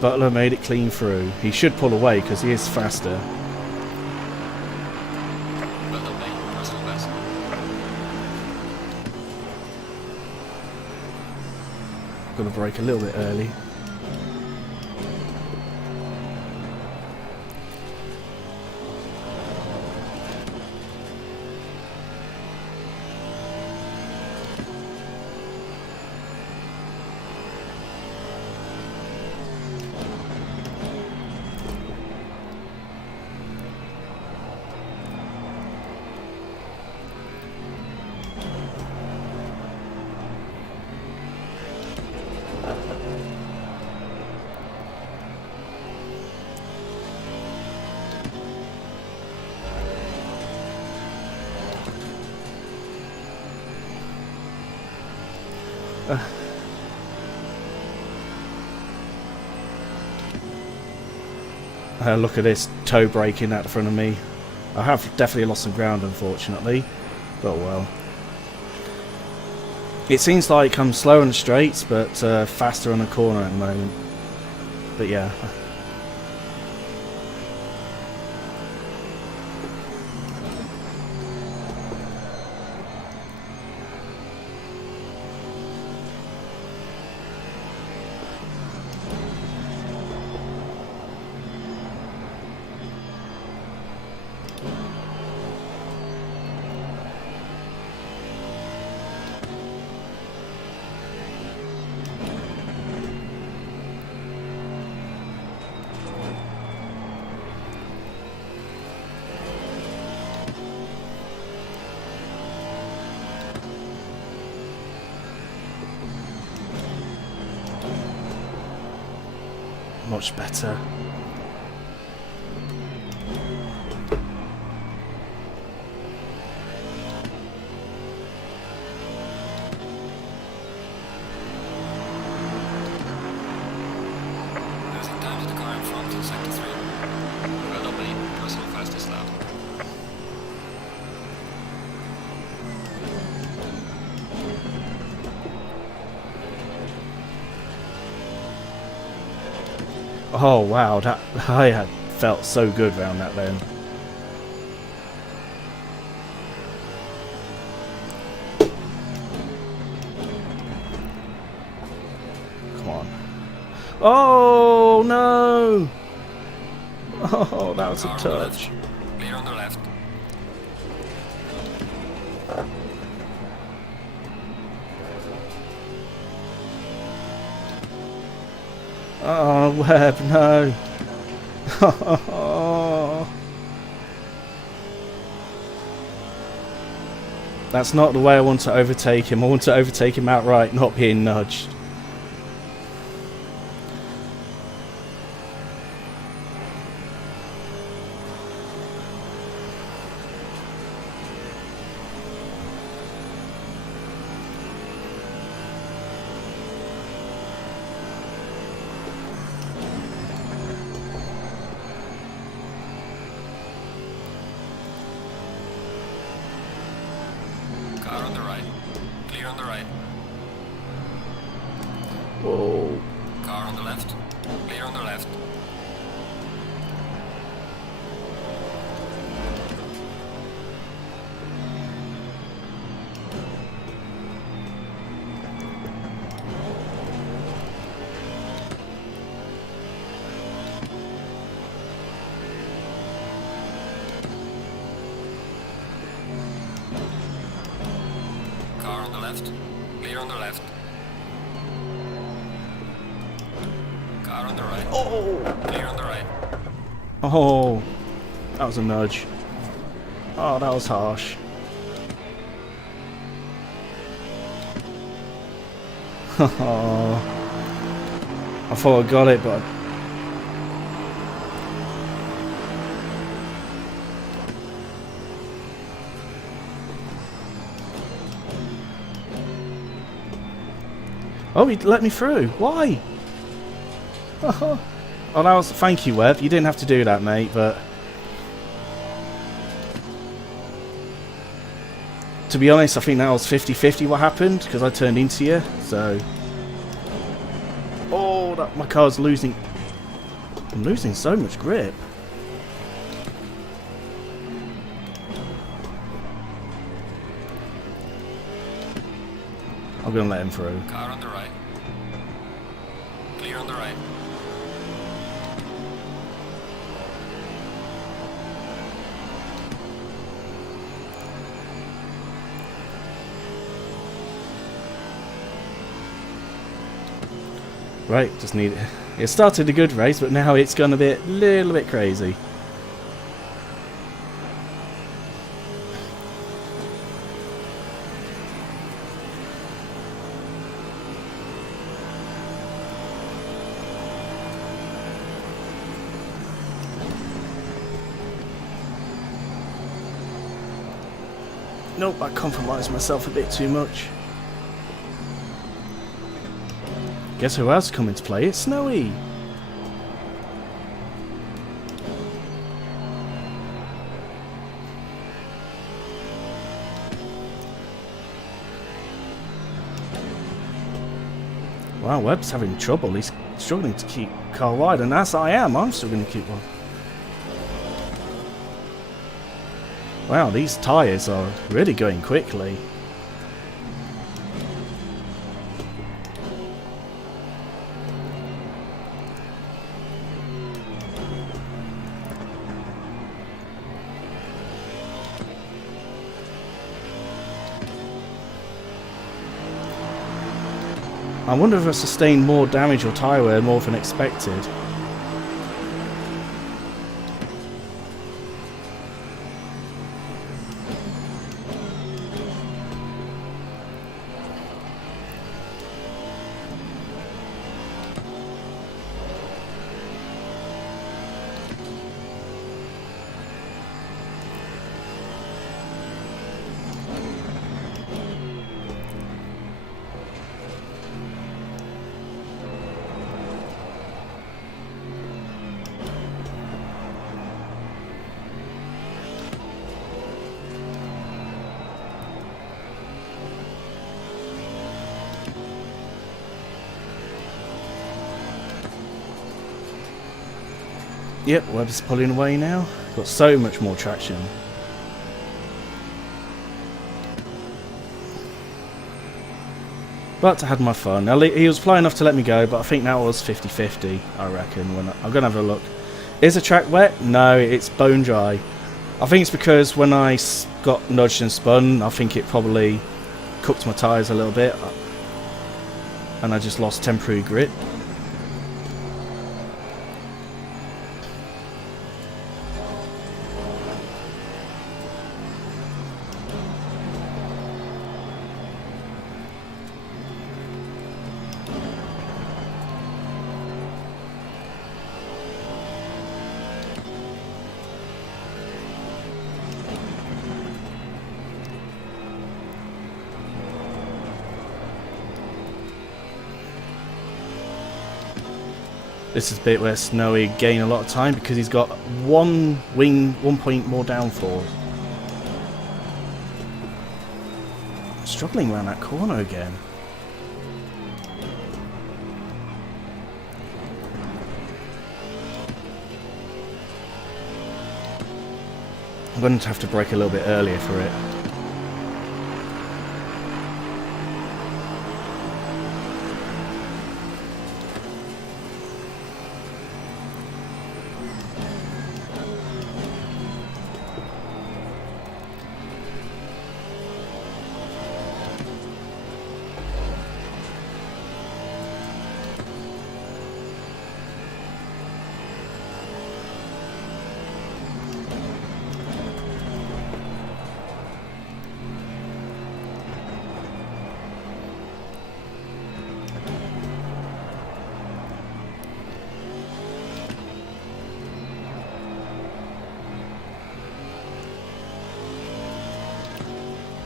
Butler made it clean through. He should pull away because he is faster. Well done, mate. Personal best. Got to brake a little bit early. Look at this toe braking out the front of me. I have definitely lost some ground, unfortunately, but well. It seems like I'm slow on the straights, but faster on the corner at the moment. But yeah. Much better. Losing time to the car in front in sector 3. Well done, mate. Oh wow, that I had felt so good around that then. Come on. Oh no! Oh, that was a Car on the left. touch. Clear on the left. Oh, Webb, no. That's not the way I want to overtake him. I want to overtake him outright, not being nudged. Car on the right. Clear on the right. Whoa. Car on the left. Clear on the left. Car on the left. Clear on the left. Car on the right. Oh. Clear on the right. Oh. That was a nudge. Oh, that was harsh. Oh. I thought I got it, but oh, he let me through. Why? Oh, that was... Thank you, Webb. You didn't have to do that, mate, but... To be honest, I think that was 50-50 what happened, because I turned into you, so... Oh, that, my car's losing... I'm losing so much grip. I'm going to let him through. Car on the right. Clear on the right. Right, just need it. It started a good race, but now it's gonna be a little bit crazy. Nope, I compromised myself a bit too much. Guess who else is coming to play? It's Snowy! Wow, Webb's having trouble. He's struggling to keep car wide, and as I am, I'm struggling to keep one. Wow, these tyres are really going quickly. I wonder if I sustained more damage or tyre wear more than expected. Yep, Webb's pulling away now. Got so much more traction. But I had my fun. Now, he was flying enough to let me go, but I think that was 50-50, I reckon. When I'm going to have a look. Is the track wet? No, it's bone dry. I think it's because when I got nudged and spun, I think it probably cooked my tyres a little bit. And I just lost temporary grip. This is the bit where Snowy gain a lot of time because he's got one point more downforce. Struggling around that corner again. I'm going to have to brake a little bit earlier for it.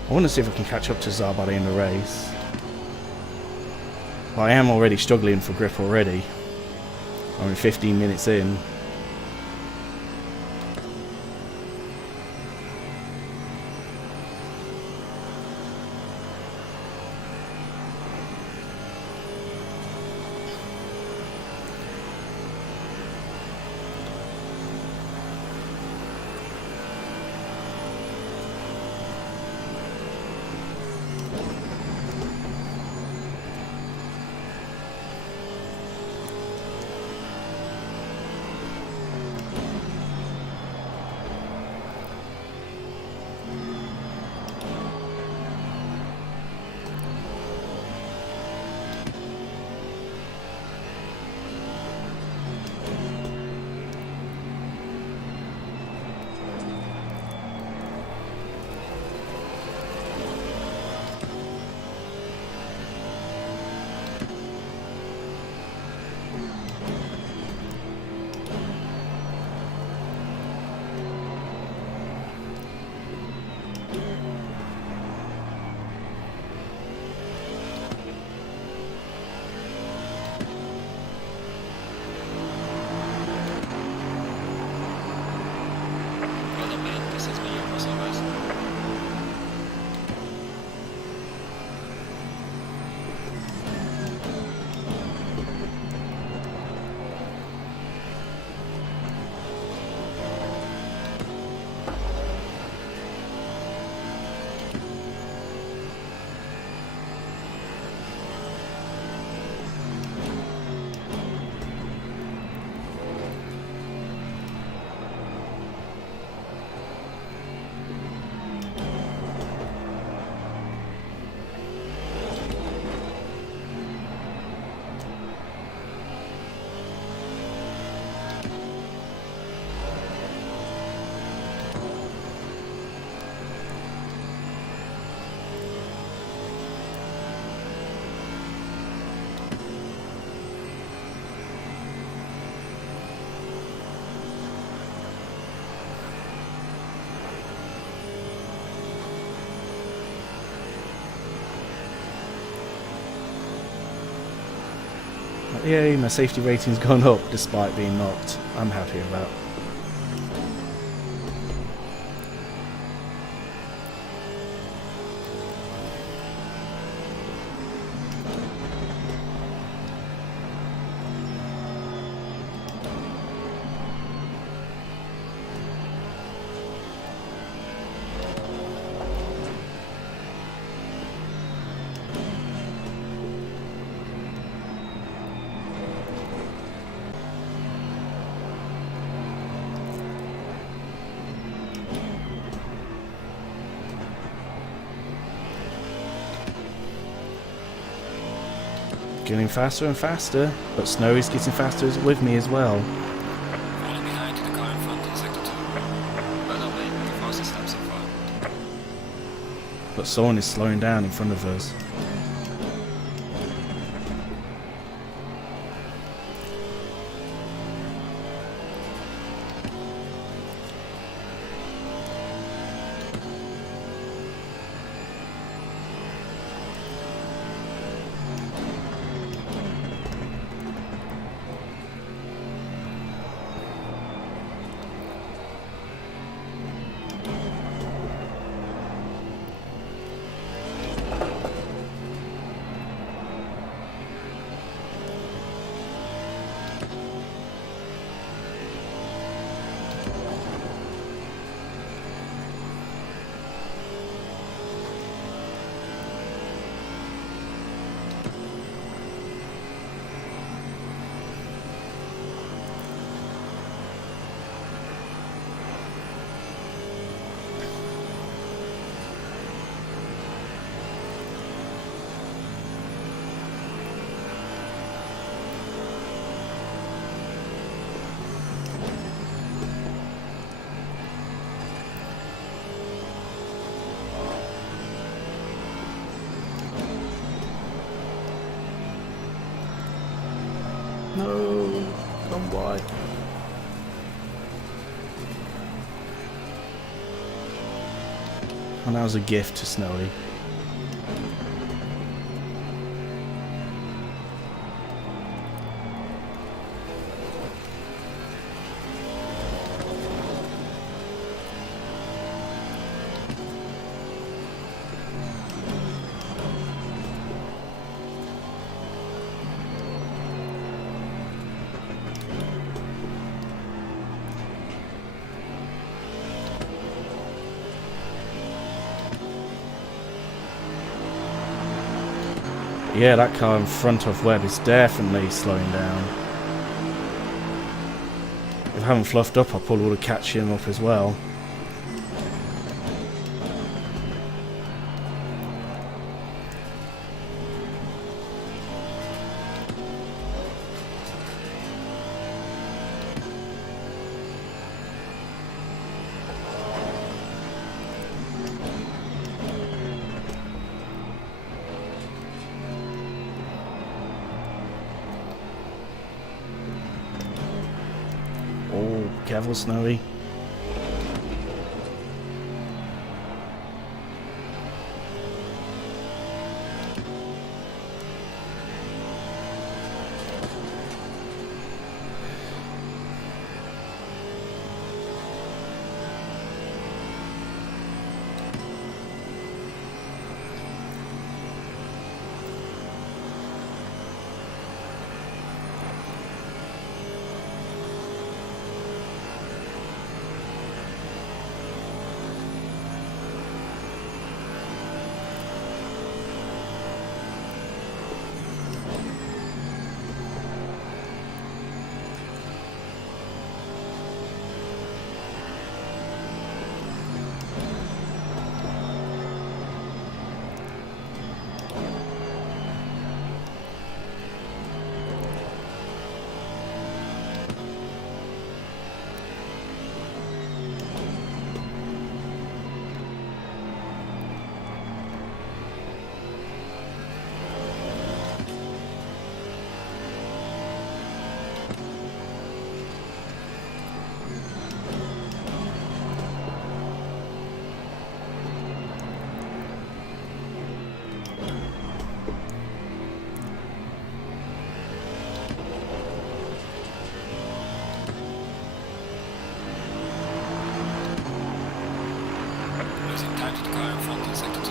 I want to see if I can catch up to Zar by the end of the race. Well, I am already struggling for grip already. I'm 15 minutes in. Well done, mate. This has been your crossovers. Yay, my safety rating's gone up despite being knocked. I'm happy with that. getting faster and faster, but Snowy's getting faster with me as well. Falling behind the car in front in sector 2. Well done, mate. The fastest lap so far. But someone is slowing down in front of us. No, gone wide. And that was a gift to Snowy. Yeah, that car in front of Webb is definitely slowing down. If I haven't fluffed up, I probably would have catch him up as well. Oh, careful, Snowy. Losing time to the car in front in sector 2.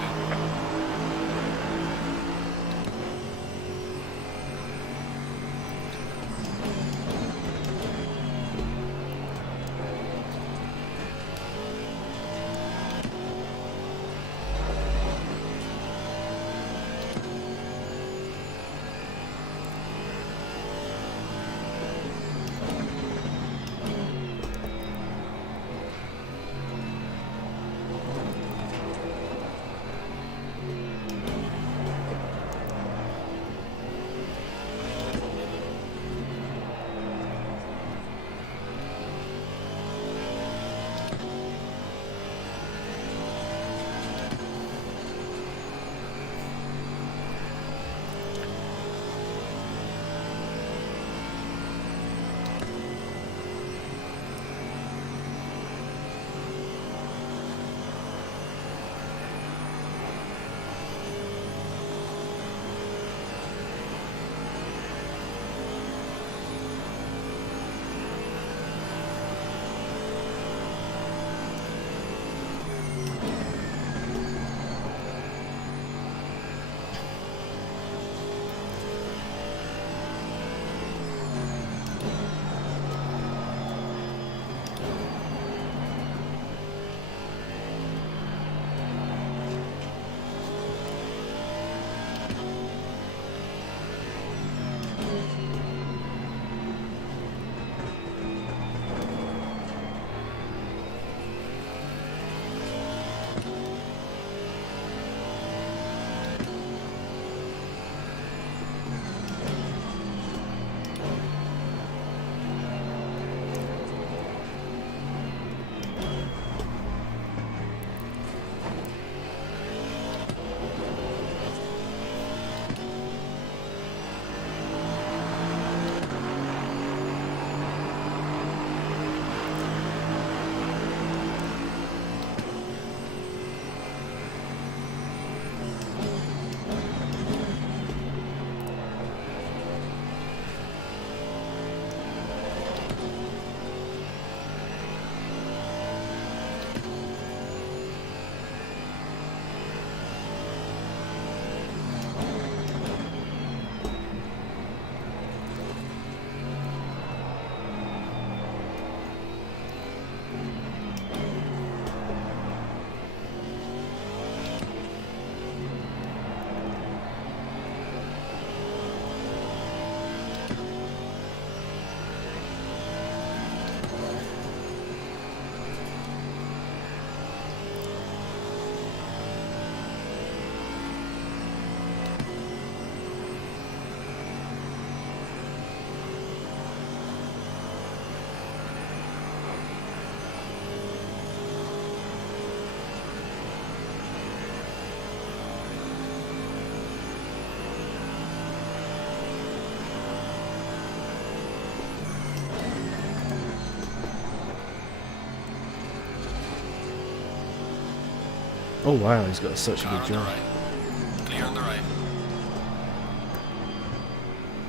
Oh wow, he's got such a Car good on the job. right. Clear on the right.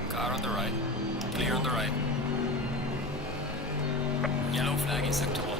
Car on the right. Clear on the right. Yellow flag in sector 1.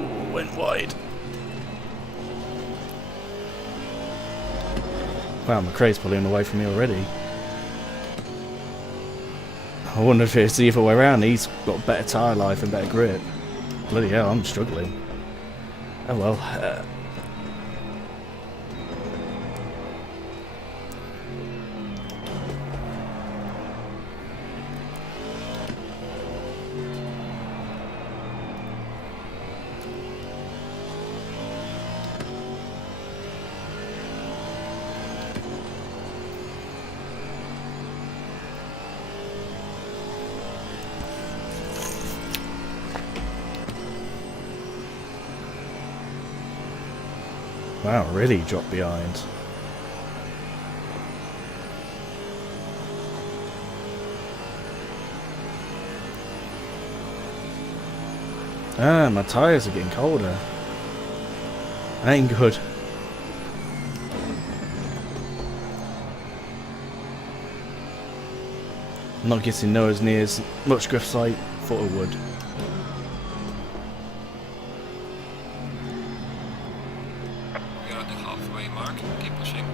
Ooh, went wide. Wow, McRae's pulling away from me already. I wonder if it's the other way around. He's got better tyre life and better grip. Bloody hell, I'm struggling. Oh well. Wow, really dropped behind. Ah, my tyres are getting colder. Ain't good. I'm not getting nowhere near as much grip as I thought I would. You're at the halfway mark. Keep pushing.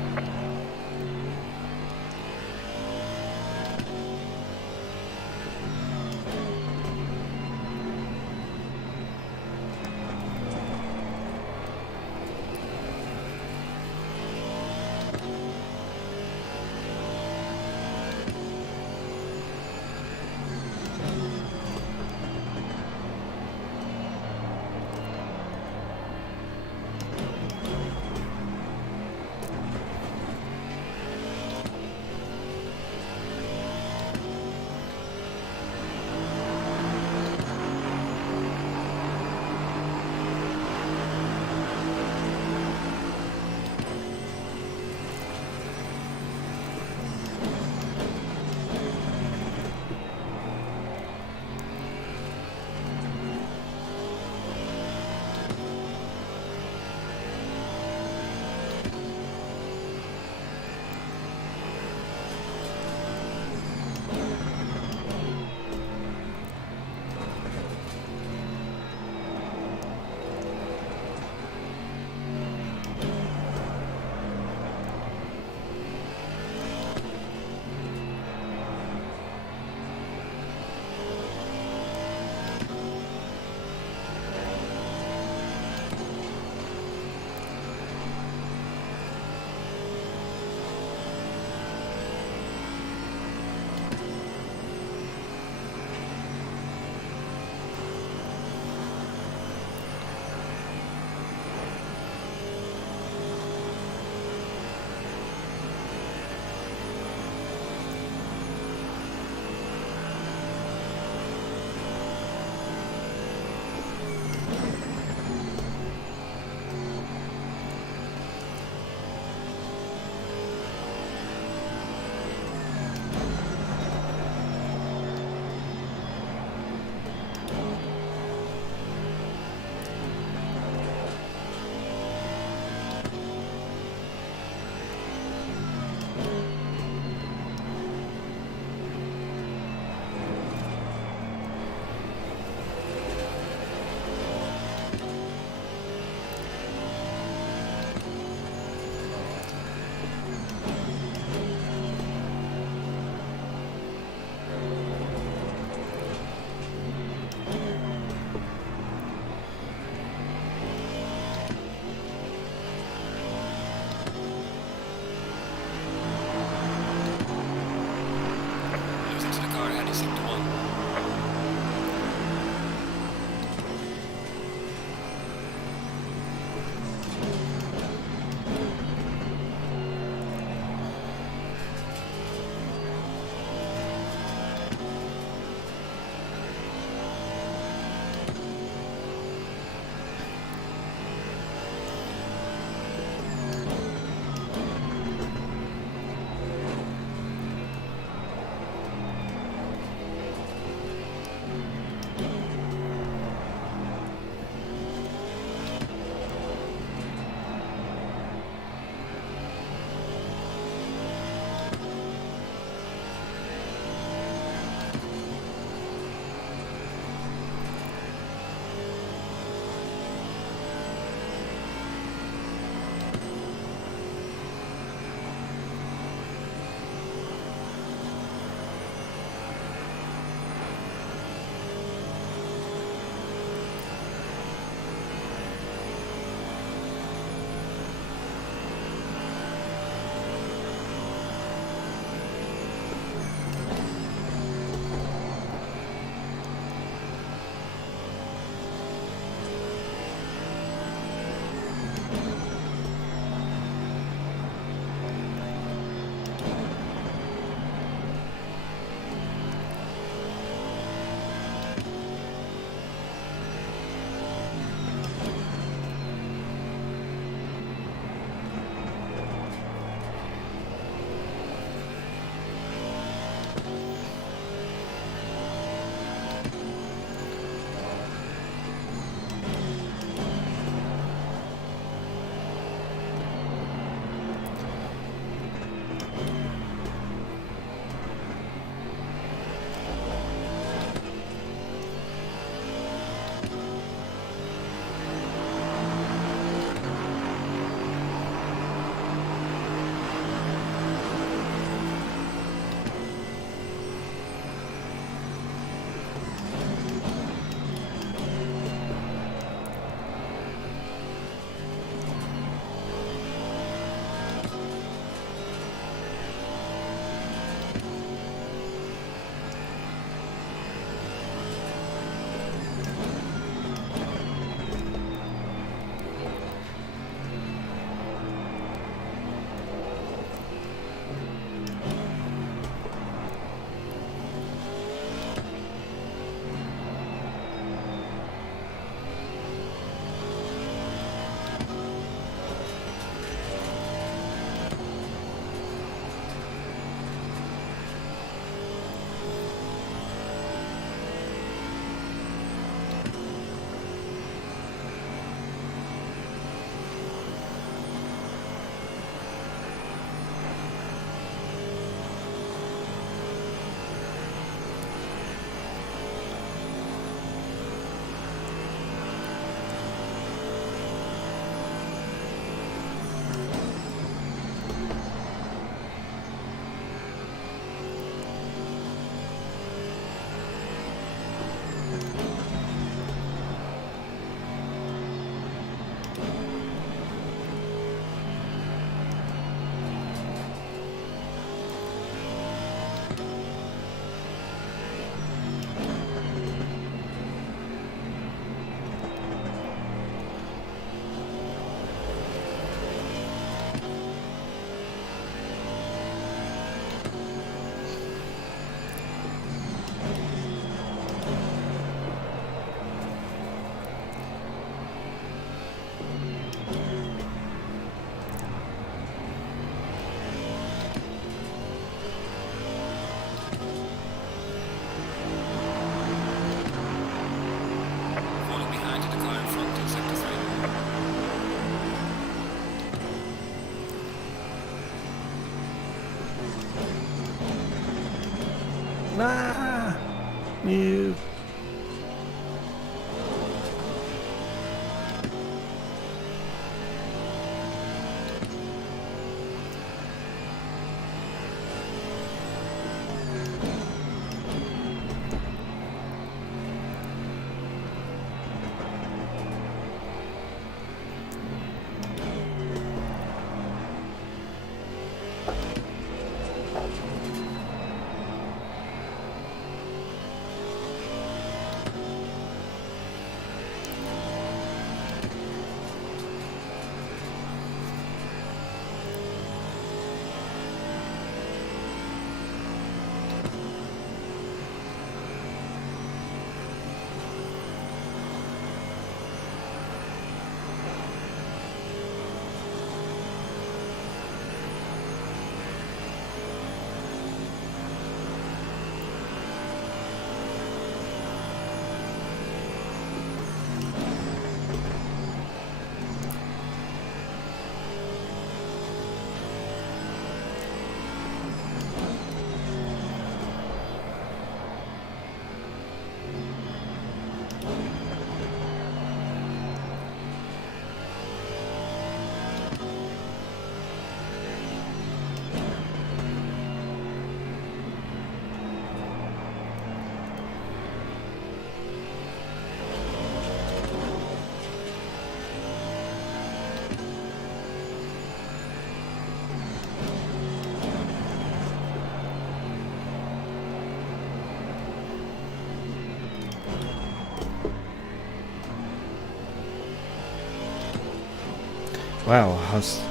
Wow, I was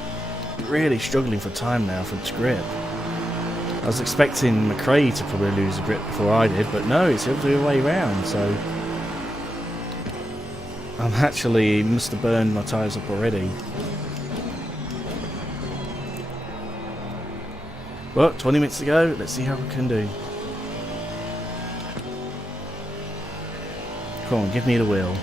really struggling for time now for its grip. I was expecting McRae to probably lose a grip before I did, but no, it's the other way around, so I'm actually must have burned my tyres up already. Well, 20 minutes to go, let's see how we can do. Come on, give me the wheel.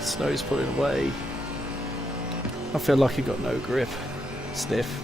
Snow's pulling away. I feel like he got no grip. Stiff.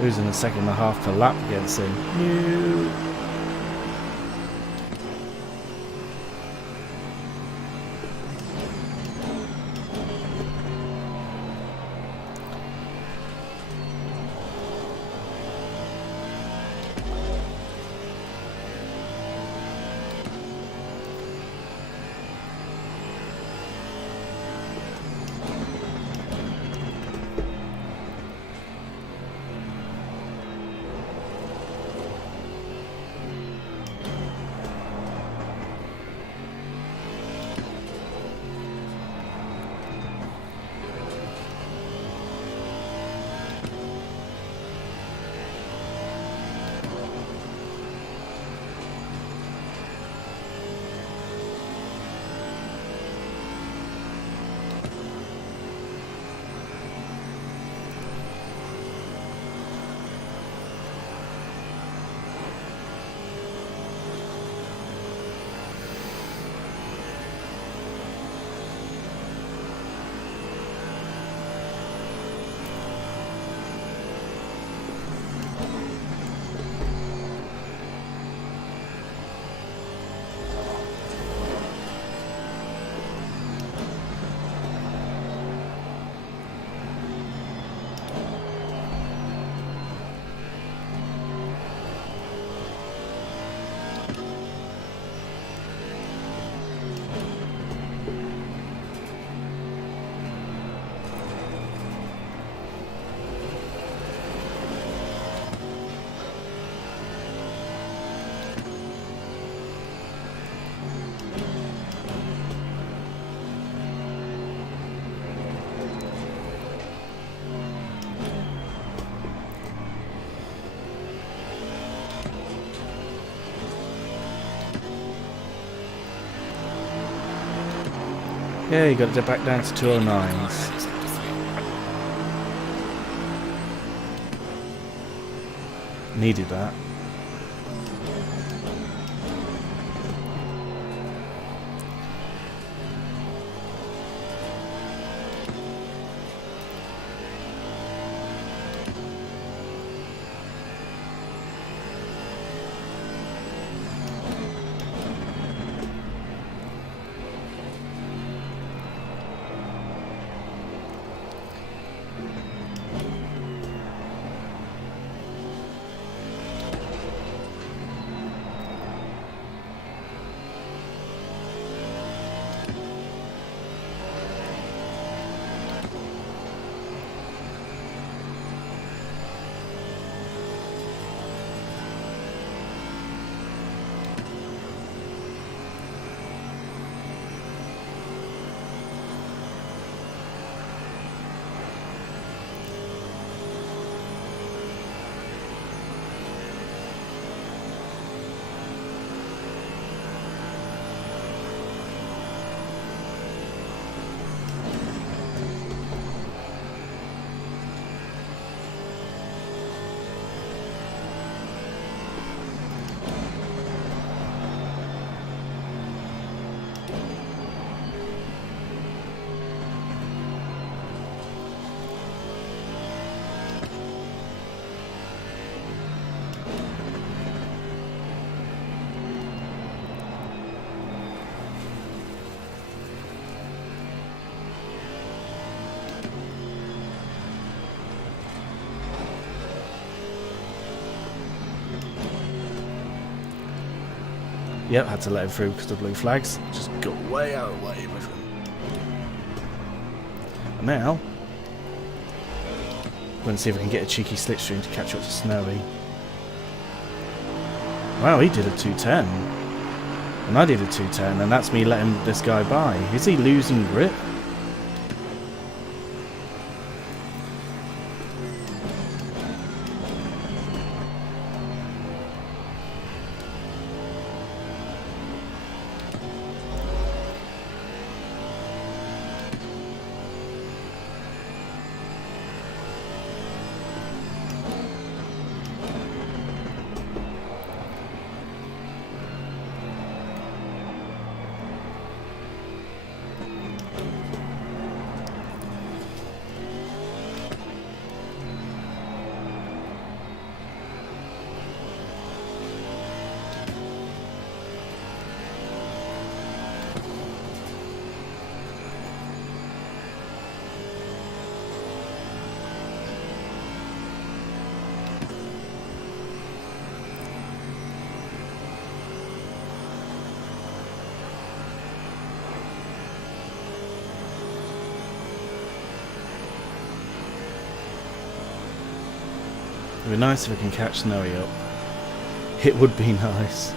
Losing a second and a half per lap against him. Yeah, you got it back down to 209s. Needed that. Yep, had to let him through because of the blue flags. Just got way out of the way with him. And now, I'm going to see if I can get a cheeky slipstream to catch up to Snowy. Wow, he did a 210. And I did a 210, and that's me letting this guy by. Is he losing grip? It would be nice if I can catch Snowy up. It would be nice.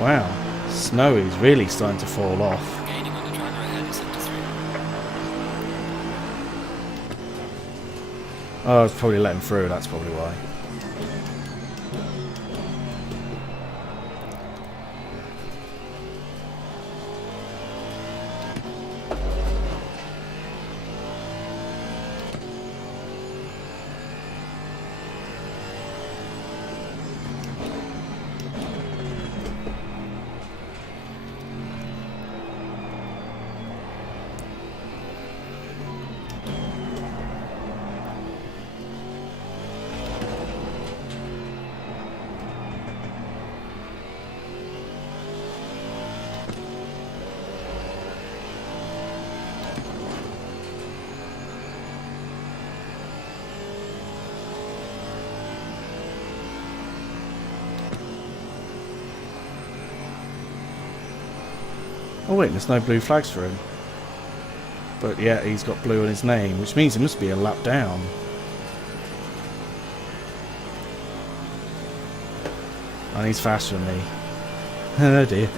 Wow, Snowy's really starting to fall off. Gaining on the driver ahead is up to 3. Oh, I was probably letting through, that's probably why. Oh wait, there's no blue flags for him. But yeah, he's got blue on his name, which means he must be a lap down. And he's faster than me. Oh dear.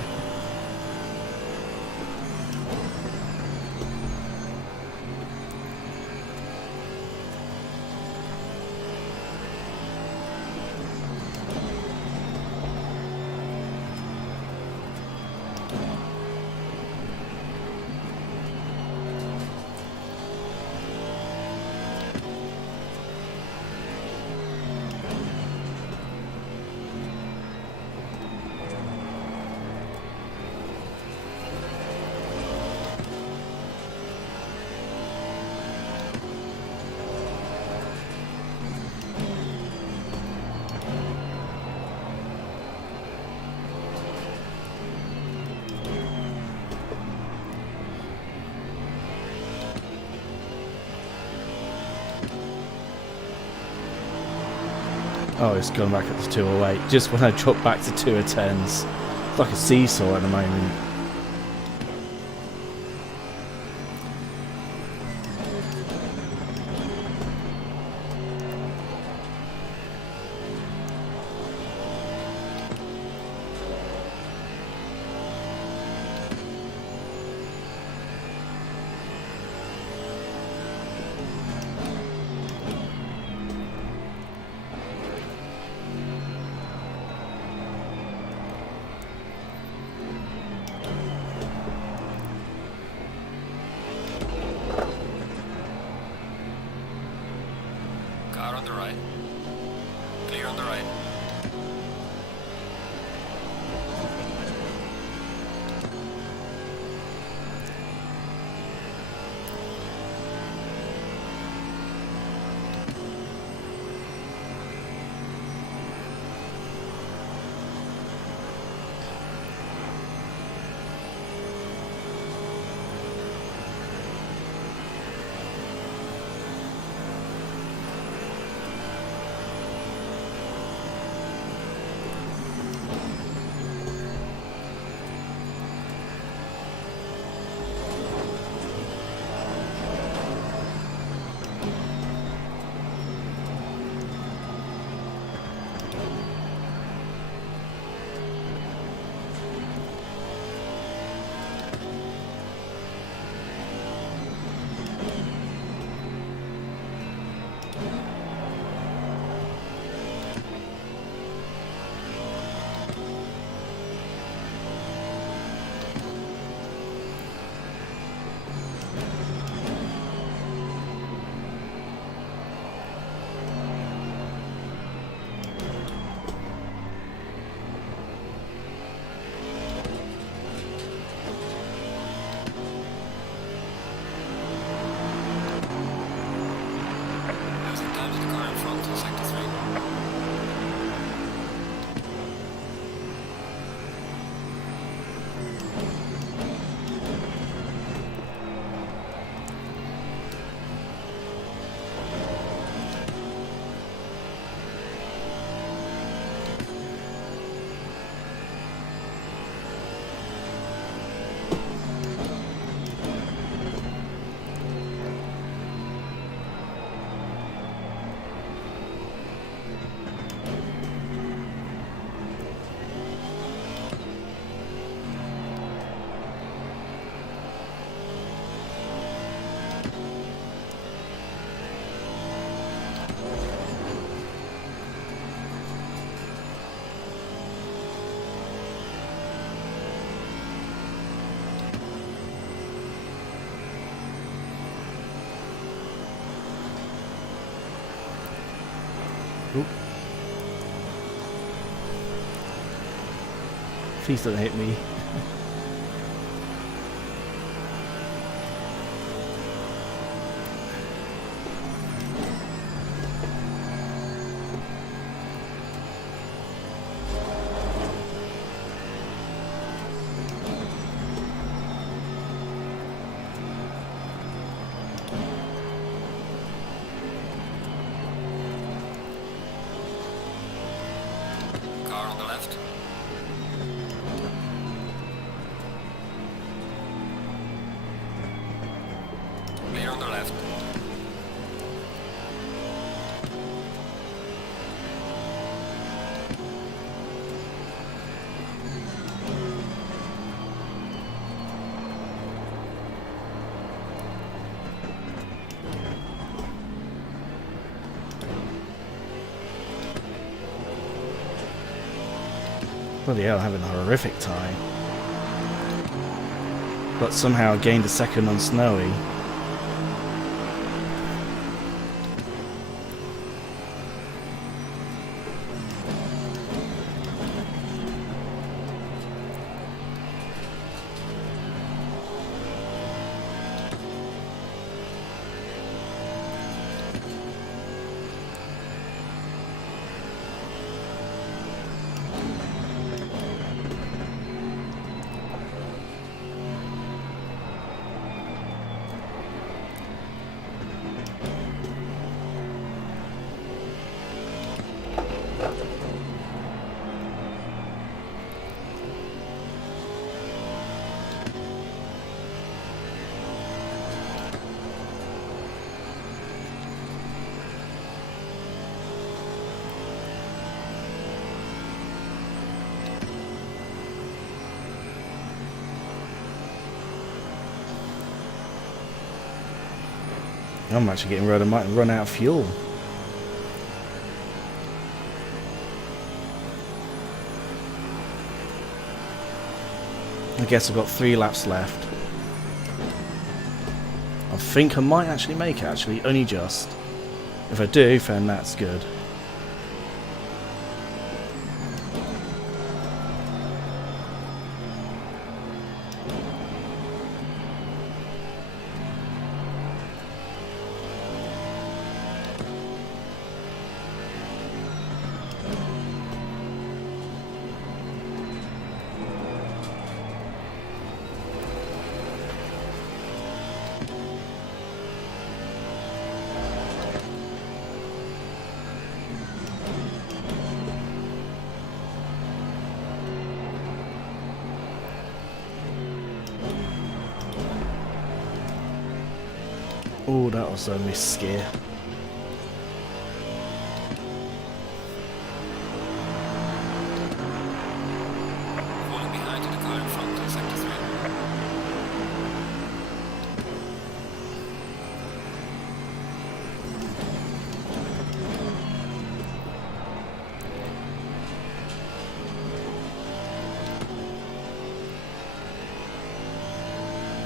Oh, it's gone back up to 208. Just when I drop back to 210s. It's like a seesaw at the moment. Please don't hit me. Car on the left. Clear on the left. Bloody hell, having a horrific time. But somehow gained a second on Snowy. I'm actually getting rid of might run out of fuel. I guess I've got 3 laps left. I think I might actually make it, actually, only just. If I do, then that's good. Oh, that was a missed scare. Falling behind to the car in front in sector 3.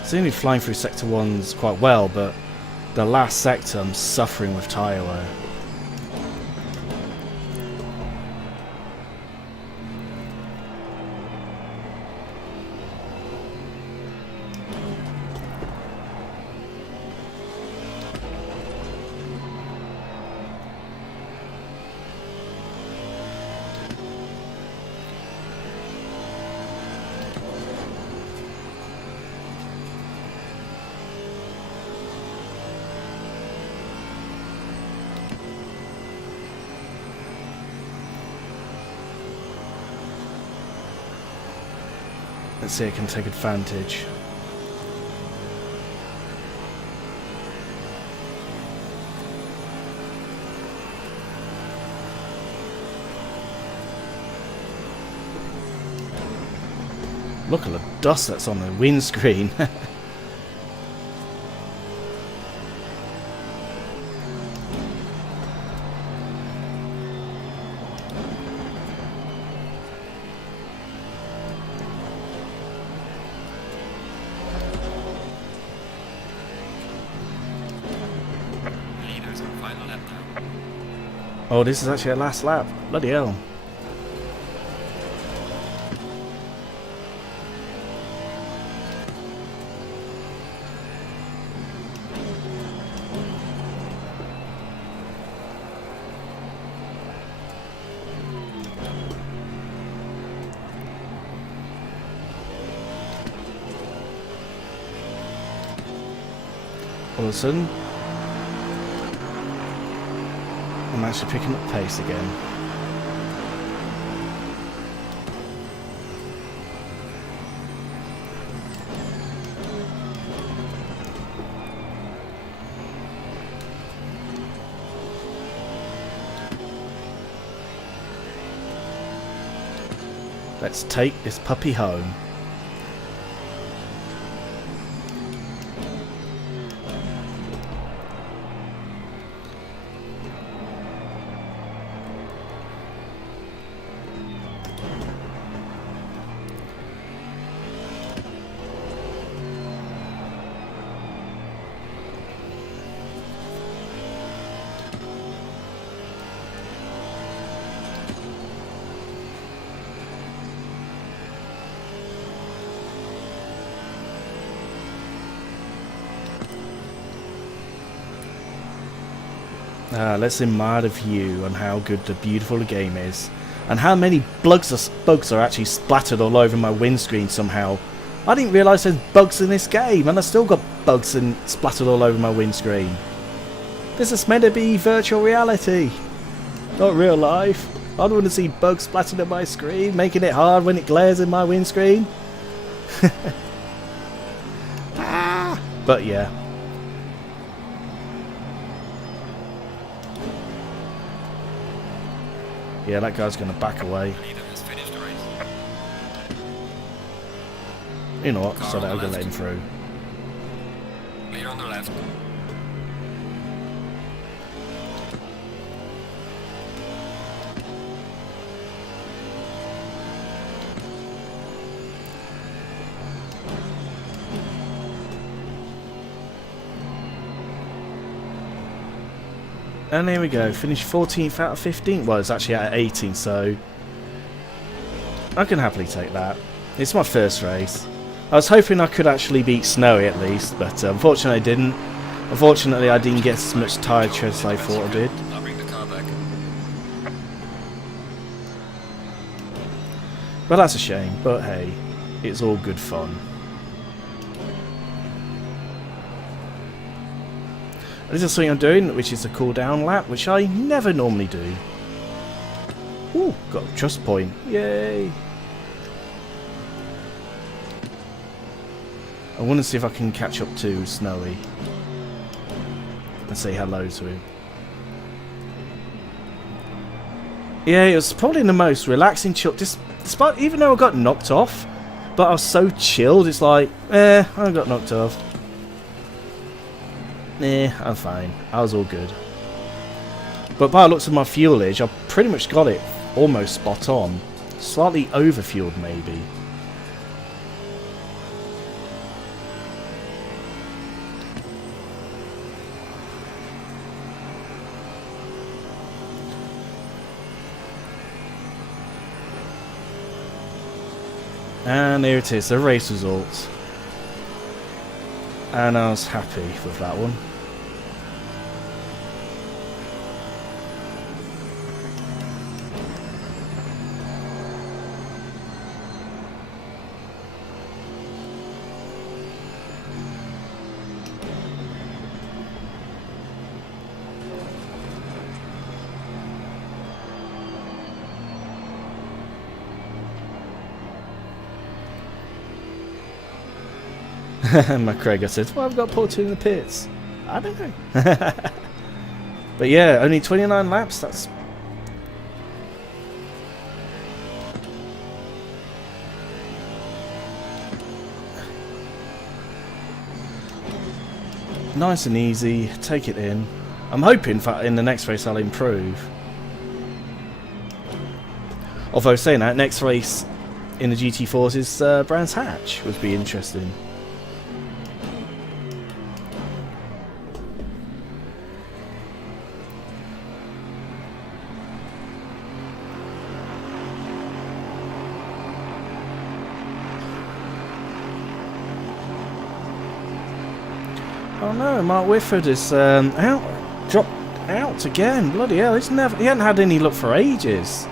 Seemingly flying through sector 1's quite well, but the last sector I'm suffering with tyre wear. Let's see if I can take advantage. Look at the dust that's on the windscreen. Leaders on final lap now. Oh, this is actually a last lap. Bloody hell. all of a sudden, I'm actually picking up pace again. Let's take this puppy home. Let's admire the view and how good the beautiful game is. And how many bugs are actually splattered all over my windscreen somehow. I didn't realise there's bugs in this game, and I still got bugs and splattered all over my windscreen. This is meant to be virtual reality, not real life. I don't want to see bugs splattered on my screen, making it hard when it glares in my windscreen. But yeah. Yeah, that guy's going to back away. Leader has finished the race. You know what, Car so on the that I'll left. let him through. Leader on the left. And there we go, finished 14th out of 15. Well, it's actually out of 18, so I can happily take that. It's my first race. I was hoping I could actually beat Snowy at least, but unfortunately I didn't. Unfortunately, I didn't get as much tyre tread as I thought I did. I'll bring the car back. Well, that's a shame, but hey, it's all good fun. This is something I'm doing, which is a cool down lap, which I never normally do. Ooh, got a trust point. Yay! I want to see if I can catch up to Snowy and say hello to him. Yeah, it was probably the most relaxing chill. Despite, even though I got knocked off, but I was so chilled. It's like, I got knocked off. I'm fine. I was all good. But by the looks of my fuelage, I pretty much got it almost spot on. Slightly overfueled, maybe. And there it is, the race results. And I was happy with that one. McGregor says, well, I've got put in the pits. I don't know. But yeah, only 29 laps. That's nice and easy. Take it in. I'm hoping in the next race I'll improve. Although saying that, next race in the GT4s is Brands Hatch, would be interesting. Oh no, Mark Whitford is dropped out again. Bloody hell, he hadn't had any luck for ages.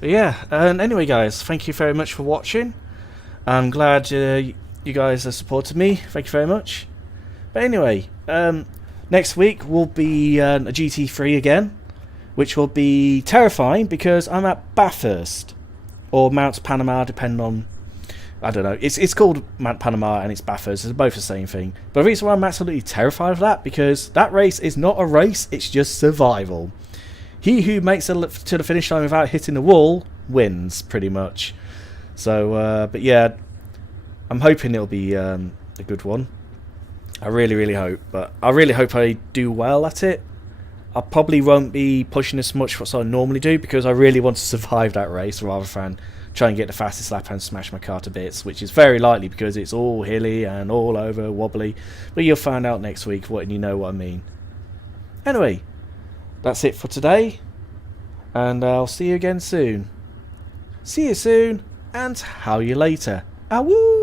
But yeah, and anyway guys, thank you very much for watching. I'm glad you guys have supported me. Thank you very much. But anyway, next week will be a GT3 again, which will be terrifying because I'm at Bathurst or Mount Panama, depending on, I don't know. It's called Mount Panama and it's Bathurst. It's both the same thing. But the reason why I'm absolutely terrified of that, because that race is not a race, it's just survival. He who makes it to the finish line without hitting the wall wins, pretty much. So, but yeah, I'm hoping it'll be a good one. I really, really hope. But I really hope I do well at it. I probably won't be pushing as much as I normally do because I really want to survive that race rather than try and get the fastest lap and smash my car to bits, which is very likely because it's all hilly and all over wobbly. But you'll find out next week and you know what I mean. Anyway, that's it for today, and I'll see you again soon. See you soon, and how you later. Awoo!